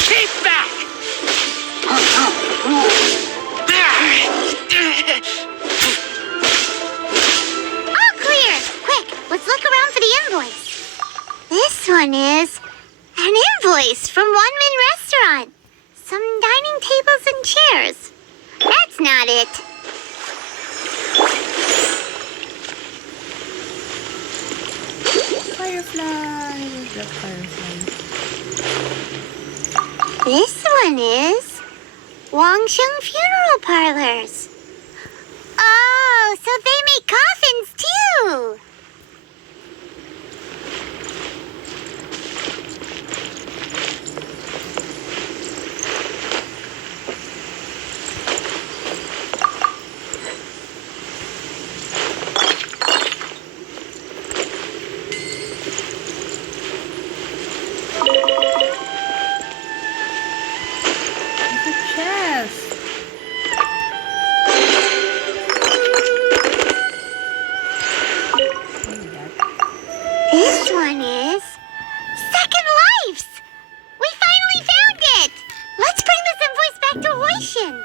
Keep back! All clear. Quick, let's look around for the invoice. This one is an invoice from One Man Restaurant. Some dining tables and chairs. That's not it. Firefly! Where's that firefly? This one is Wangsheng Funeral Parlors. Oh, so they make coffins too. It's a chest! This one is Second Lives. We finally found it. Let's bring this invoice back to Hoishin.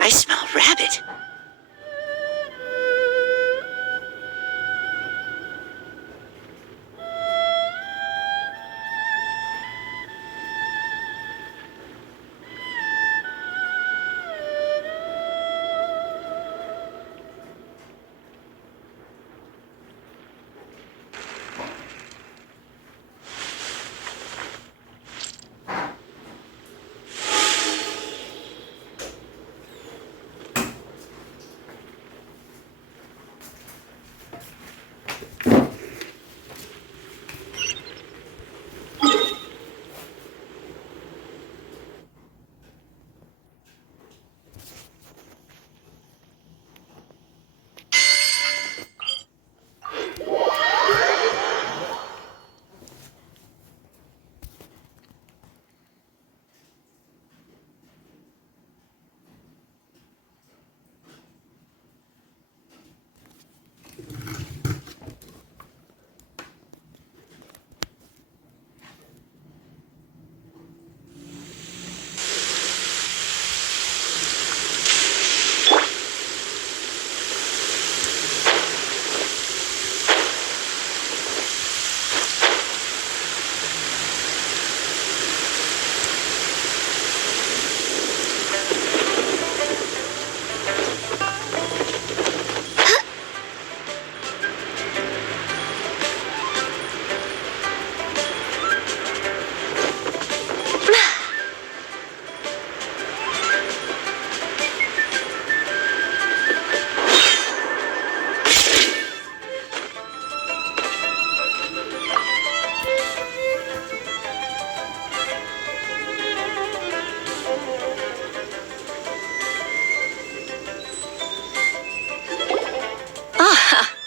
I smell rabbit.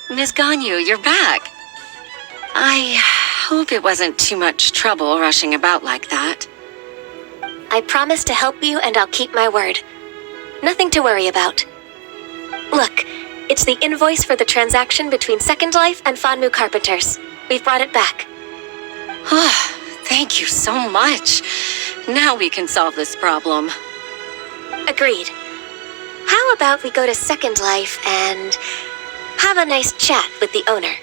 Ms. Ganyu, you're back. I hope it wasn't too much trouble rushing about like that. I promise to help you and I'll keep my word. Nothing to worry about. Look, it's the invoice for the transaction between Second Life and Fanmu Carpenters. We've brought it back. Oh, thank you so much. Now we can solve this problem. Agreed. How about we go to Second Life and have a nice chat with the owner?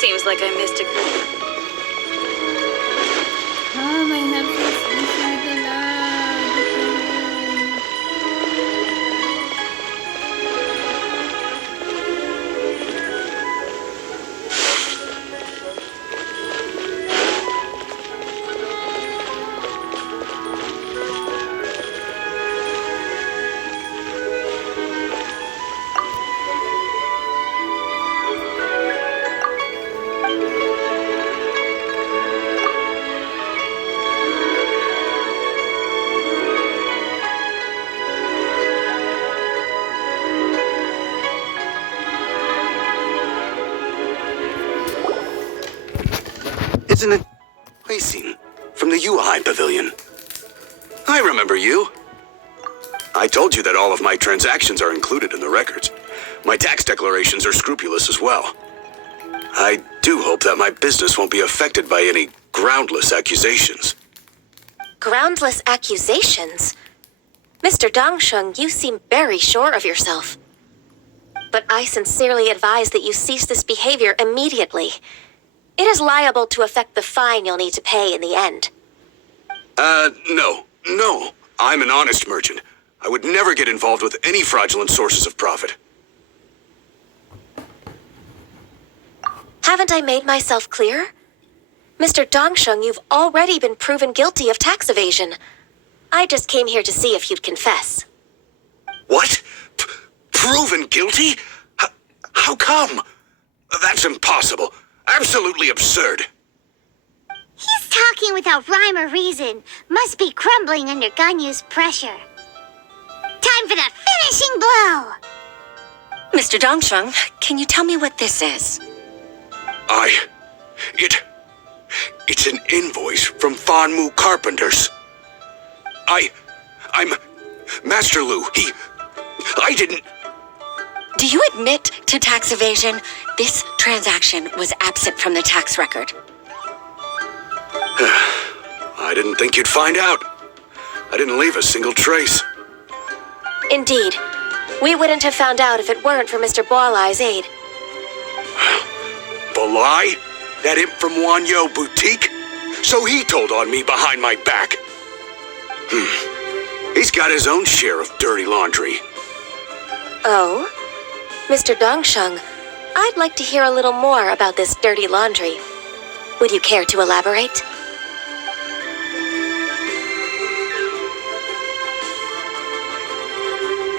Seems like I missed a good... Ah, my headphones issue with the lag. Isn't it Huixin from the UI Pavilion? I remember you. I told you that all of my transactions are included in the records. My tax declarations are scrupulous as well. I do hope that my business won't be affected by any groundless accusations. Groundless accusations? Mr. Dongsheng, you seem very sure of yourself. But I sincerely advise that you cease this behavior immediately. It is liable to affect the fine you'll need to pay in the end. No. I'm an honest merchant. I would never get involved with any fraudulent sources of profit. Haven't I made myself clear? Mr. Dongsheng, you've already been proven guilty of tax evasion. I just came here to see if you'd confess. What? Proven guilty? How come? That's impossible. Absolutely absurd. He's talking without rhyme or reason. Must be crumbling under Ganyu's pressure. Time for the finishing blow! Mr. Dongsheng, can you tell me what this is? It's an invoice from Fanmu Carpenters. I'm Master Lu. I didn't... Do you admit to tax evasion? This transaction was absent from the tax record. I didn't think you'd find out. I didn't leave a single trace. Indeed. We wouldn't have found out if it weren't for Mr. Boalai's aid. Boalai? That imp from Wanyo Boutique? So he told on me behind my back. He's got his own share of dirty laundry. Oh? Mr. Dongsheng, I'd like to hear a little more about this dirty laundry. Would you care to elaborate?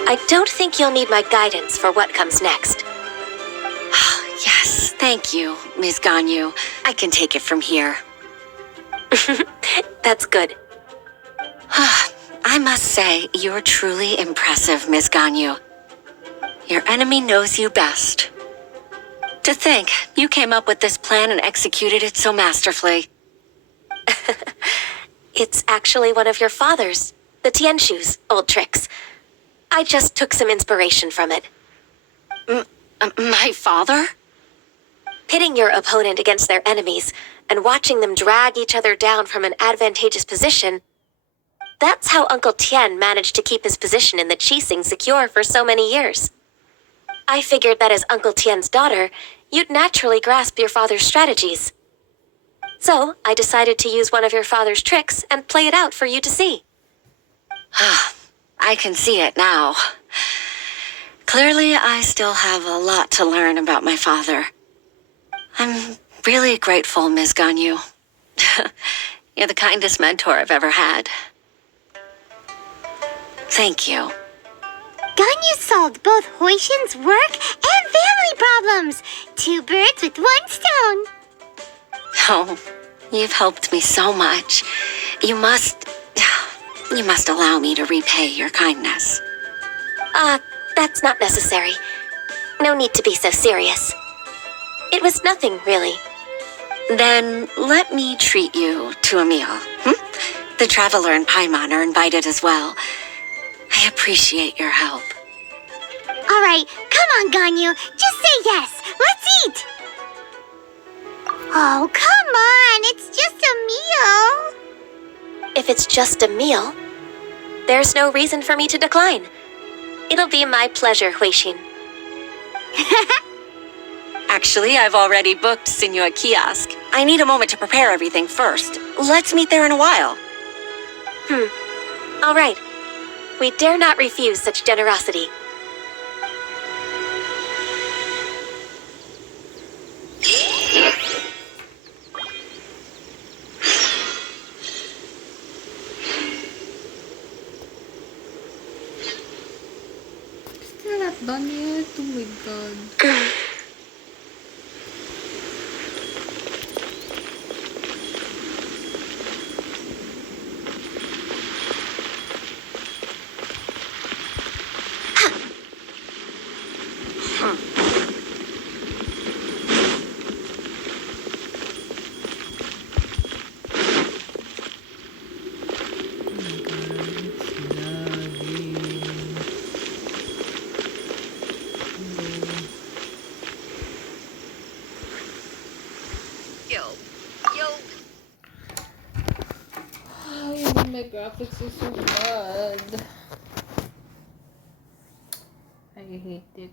I don't think you'll need my guidance for what comes next. Yes, thank you, Ms. Ganyu. I can take it from here. That's good. I must say, you're truly impressive, Ms. Ganyu. Your enemy knows you best. To think, you came up with this plan and executed it so masterfully. It's actually one of your father's, the Tianshu's, old tricks. I just took some inspiration from it. My father? Pitting your opponent against their enemies and watching them drag each other down from an advantageous position, that's how Uncle Tian managed to keep his position in the Qixing secure for so many years. I figured that as Uncle Tian's daughter, you'd naturally grasp your father's strategies. So, I decided to use one of your father's tricks and play it out for you to see. I can see it now. Clearly, I still have a lot to learn about my father. I'm really grateful, Ms. Ganyu. You're the kindest mentor I've ever had. Thank you. Ganyu solved both Hoishin's work and family problems. 2 birds with 1 stone. Oh, you've helped me so much. You must allow me to repay your kindness. That's not necessary. No need to be so serious. It was nothing, really. Then let me treat you to a meal. The Traveler and Paimon are invited as well. I appreciate your help. All right, come on, Ganyu. Just say yes. Let's eat. Oh, come on. It's just a meal. If it's just a meal, there's no reason for me to decline. It'll be my pleasure, Huixin. Actually, I've already booked Senor Kiosk. I need a moment to prepare everything first. Let's meet there in a while. All right. We dare not refuse such generosity. Still not done yet. Oh my god. My graphics are so bad. I hate it.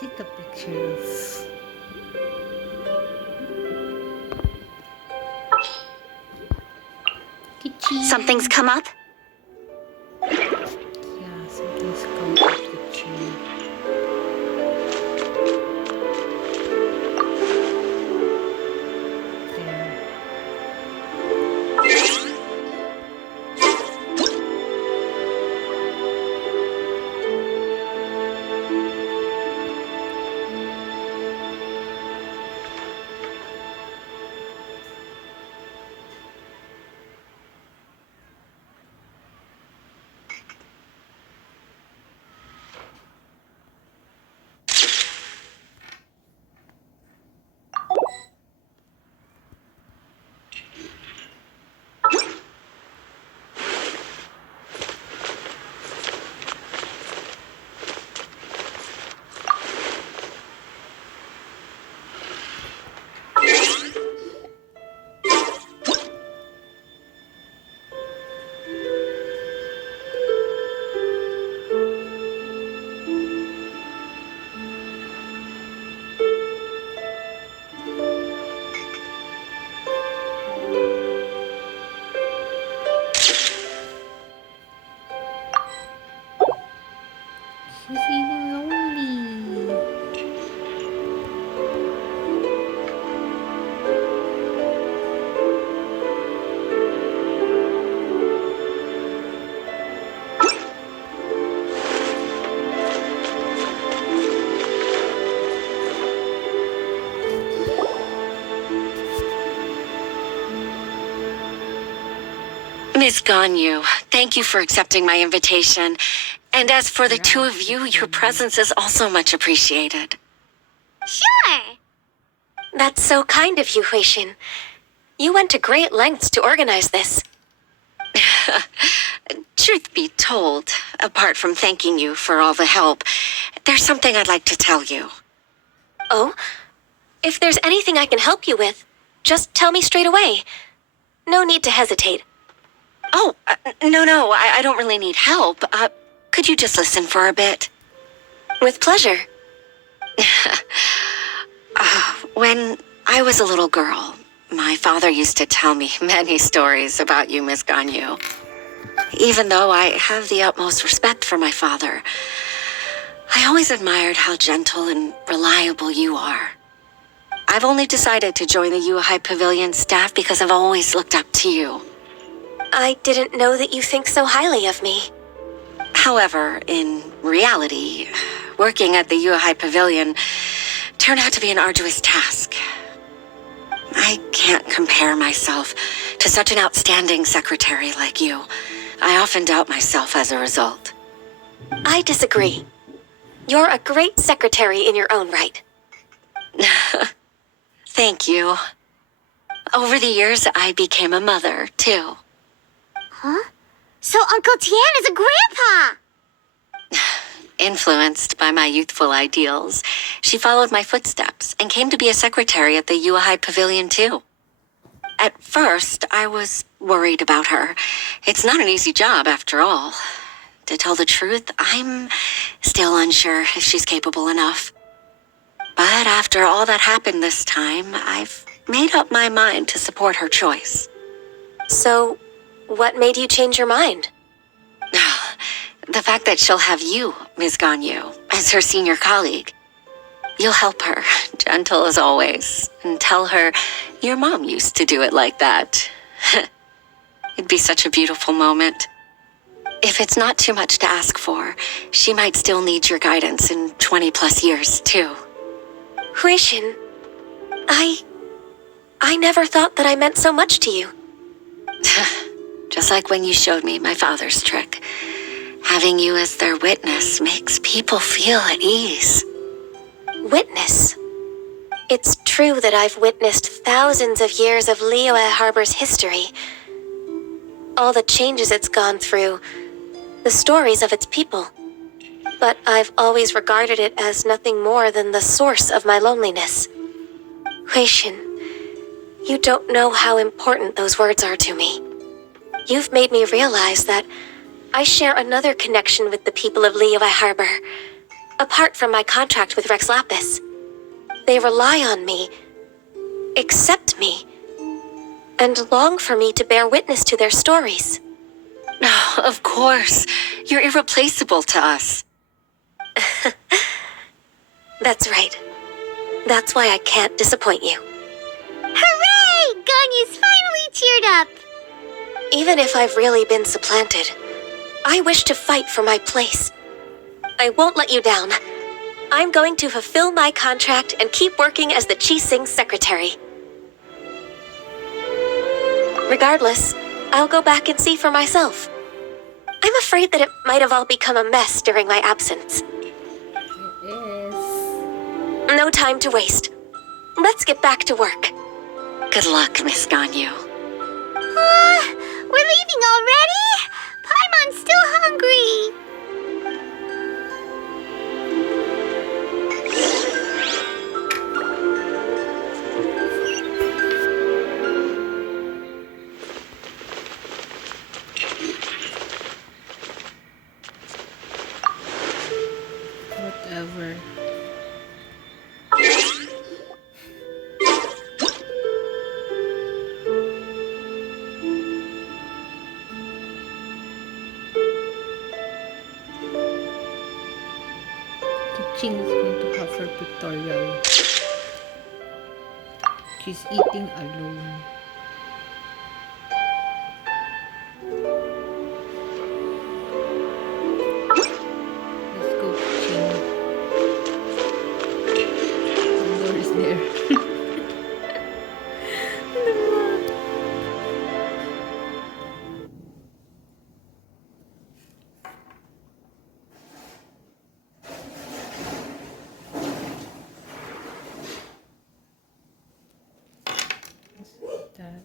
Take the pictures. Something's come up? Yeah, something's come up the tree. There. She's feeling lonely. Miss Ganyu, thank you for accepting my invitation. And as for the two of you, your presence is also much appreciated. Sure. That's so kind of you, Huixin. You went to great lengths to organize this. Truth be told, apart from thanking you for all the help, there's something I'd like to tell you. Oh? If there's anything I can help you with, just tell me straight away. No need to hesitate. Oh, no, I don't really need help. Could you just listen for a bit? With pleasure. When I was a little girl, my father used to tell me many stories about you, Miss Ganyu. Even though I have the utmost respect for my father, I always admired how gentle and reliable you are. I've only decided to join the Yuhai Pavilion staff because I've always looked up to you. I didn't know that you think so highly of me. However, in reality, working at the Yuhai Pavilion turned out to be an arduous task. I can't compare myself to such an outstanding secretary like you. I often doubt myself as a result. I disagree. You're a great secretary in your own right. Thank you. Over the years, I became a mother, too. Huh? So Uncle Tian is a grandpa! Influenced by my youthful ideals, she followed my footsteps and came to be a secretary at the Yuhai Pavilion, too. At first, I was worried about her. It's not an easy job, after all. To tell the truth, I'm still unsure if she's capable enough. But after all that happened this time, I've made up my mind to support her choice. So, what made you change your mind? The fact that she'll have you, Ms. Ganyu, as her senior colleague. You'll help her, gentle as always, and tell her your mom used to do it like that. It'd be such a beautiful moment. If it's not too much to ask for, she might still need your guidance in 20 plus years, too. Huixin, I never thought that I meant so much to you. Just like when you showed me my father's trick. Having you as their witness makes people feel at ease. Witness? It's true that I've witnessed thousands of years of Liyue Harbor's history. All the changes it's gone through, the stories of its people. But I've always regarded it as nothing more than the source of my loneliness. Huixin, you don't know how important those words are to me. You've made me realize that I share another connection with the people of Liyue Harbor, apart from my contract with Rex Lapis. They rely on me, accept me, and long for me to bear witness to their stories. Oh, of course. You're irreplaceable to us. That's right. That's why I can't disappoint you. Hooray! Ganyu's finally cheered up! Even if I've really been supplanted, I wish to fight for my place. I won't let you down. I'm going to fulfill my contract and keep working as the Qixing secretary. Regardless, I'll go back and see for myself. I'm afraid that it might have all become a mess during my absence. It is. No time to waste. Let's get back to work. Good luck, Miss Ganyu. We're leaving already? Paimon's still hungry. Whatever. Ching is going to have her pictorial. She's eating alone. Let's go, Ching. The door is there. That.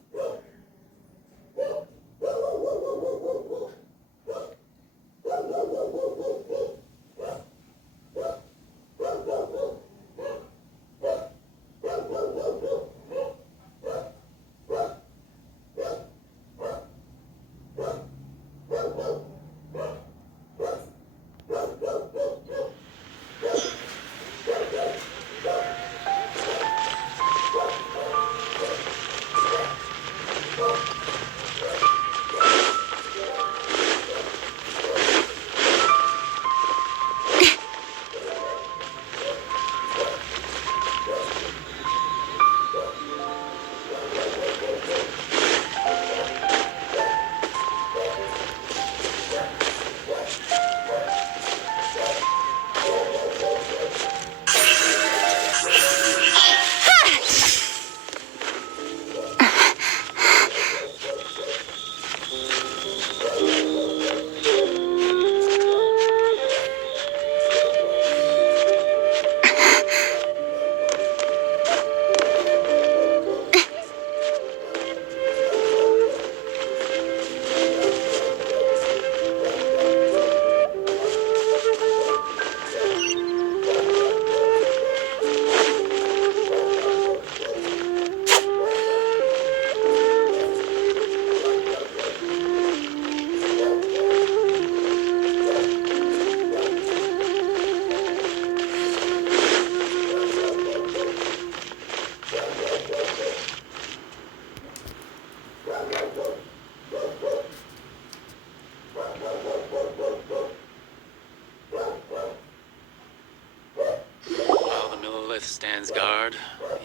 While the Millilith stands guard,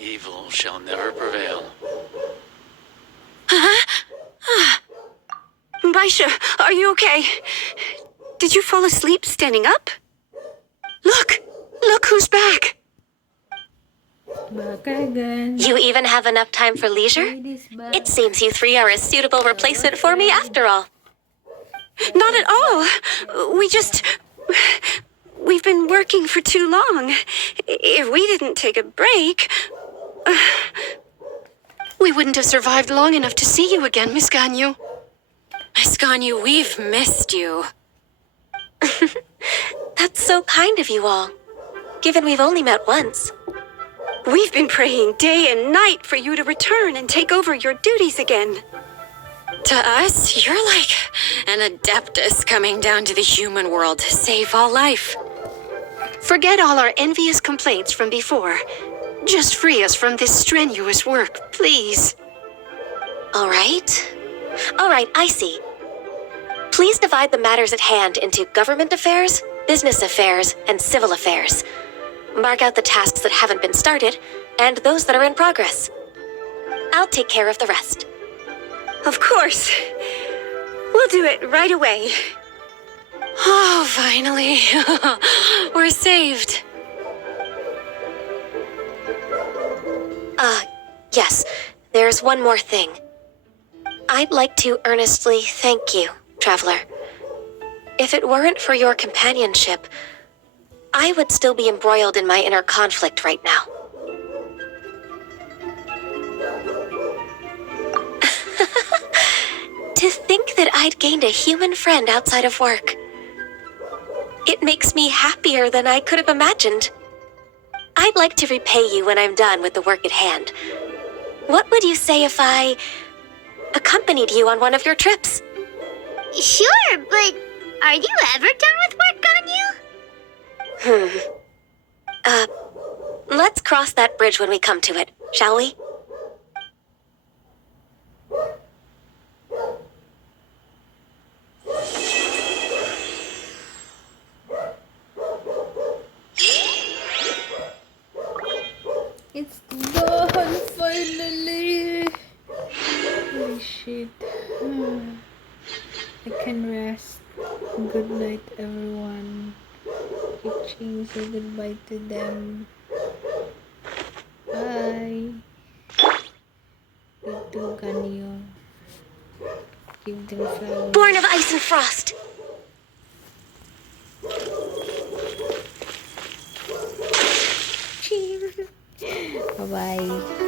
evil shall never prevail. Baisha, are you okay? Did you fall asleep standing up? Look! Look who's back! Back again. You even have enough time for leisure? Ladies back. It seems you three are a suitable replacement for me after all. Not at all. We've been working for too long. If we didn't take a break, we wouldn't have survived long enough to see you again, Miss Ganyu. Miss Ganyu, we've missed you. That's so kind of you all, given we've only met once. We've been praying day and night for you to return and take over your duties again. To us, you're like an adeptus coming down to the human world to save all life. Forget all our envious complaints from before. Just free us from this strenuous work, please. All right, I see. Please divide the matters at hand into government affairs, business affairs, and civil affairs. Mark out the tasks that haven't been started, and those that are in progress. I'll take care of the rest. Of course. We'll do it right away. Oh, finally. We're saved. Yes, there's one more thing. I'd like to earnestly thank you, Traveler. If it weren't for your companionship, I would still be embroiled in my inner conflict right now. To think that I'd gained a human friend outside of work. It makes me happier than I could have imagined. I'd like to repay you when I'm done with the work at hand. What would you say if I accompanied you on one of your trips? Sure, but are you ever done with work, Ganyu? Let's cross that bridge when we come to it, shall we? It's done finally. Holy shit. I can rest. Good night, everyone. Kitching, say goodbye to them. Bye. You too, Ganyo. Give them flowers. Born of ice and frost. Bye-bye.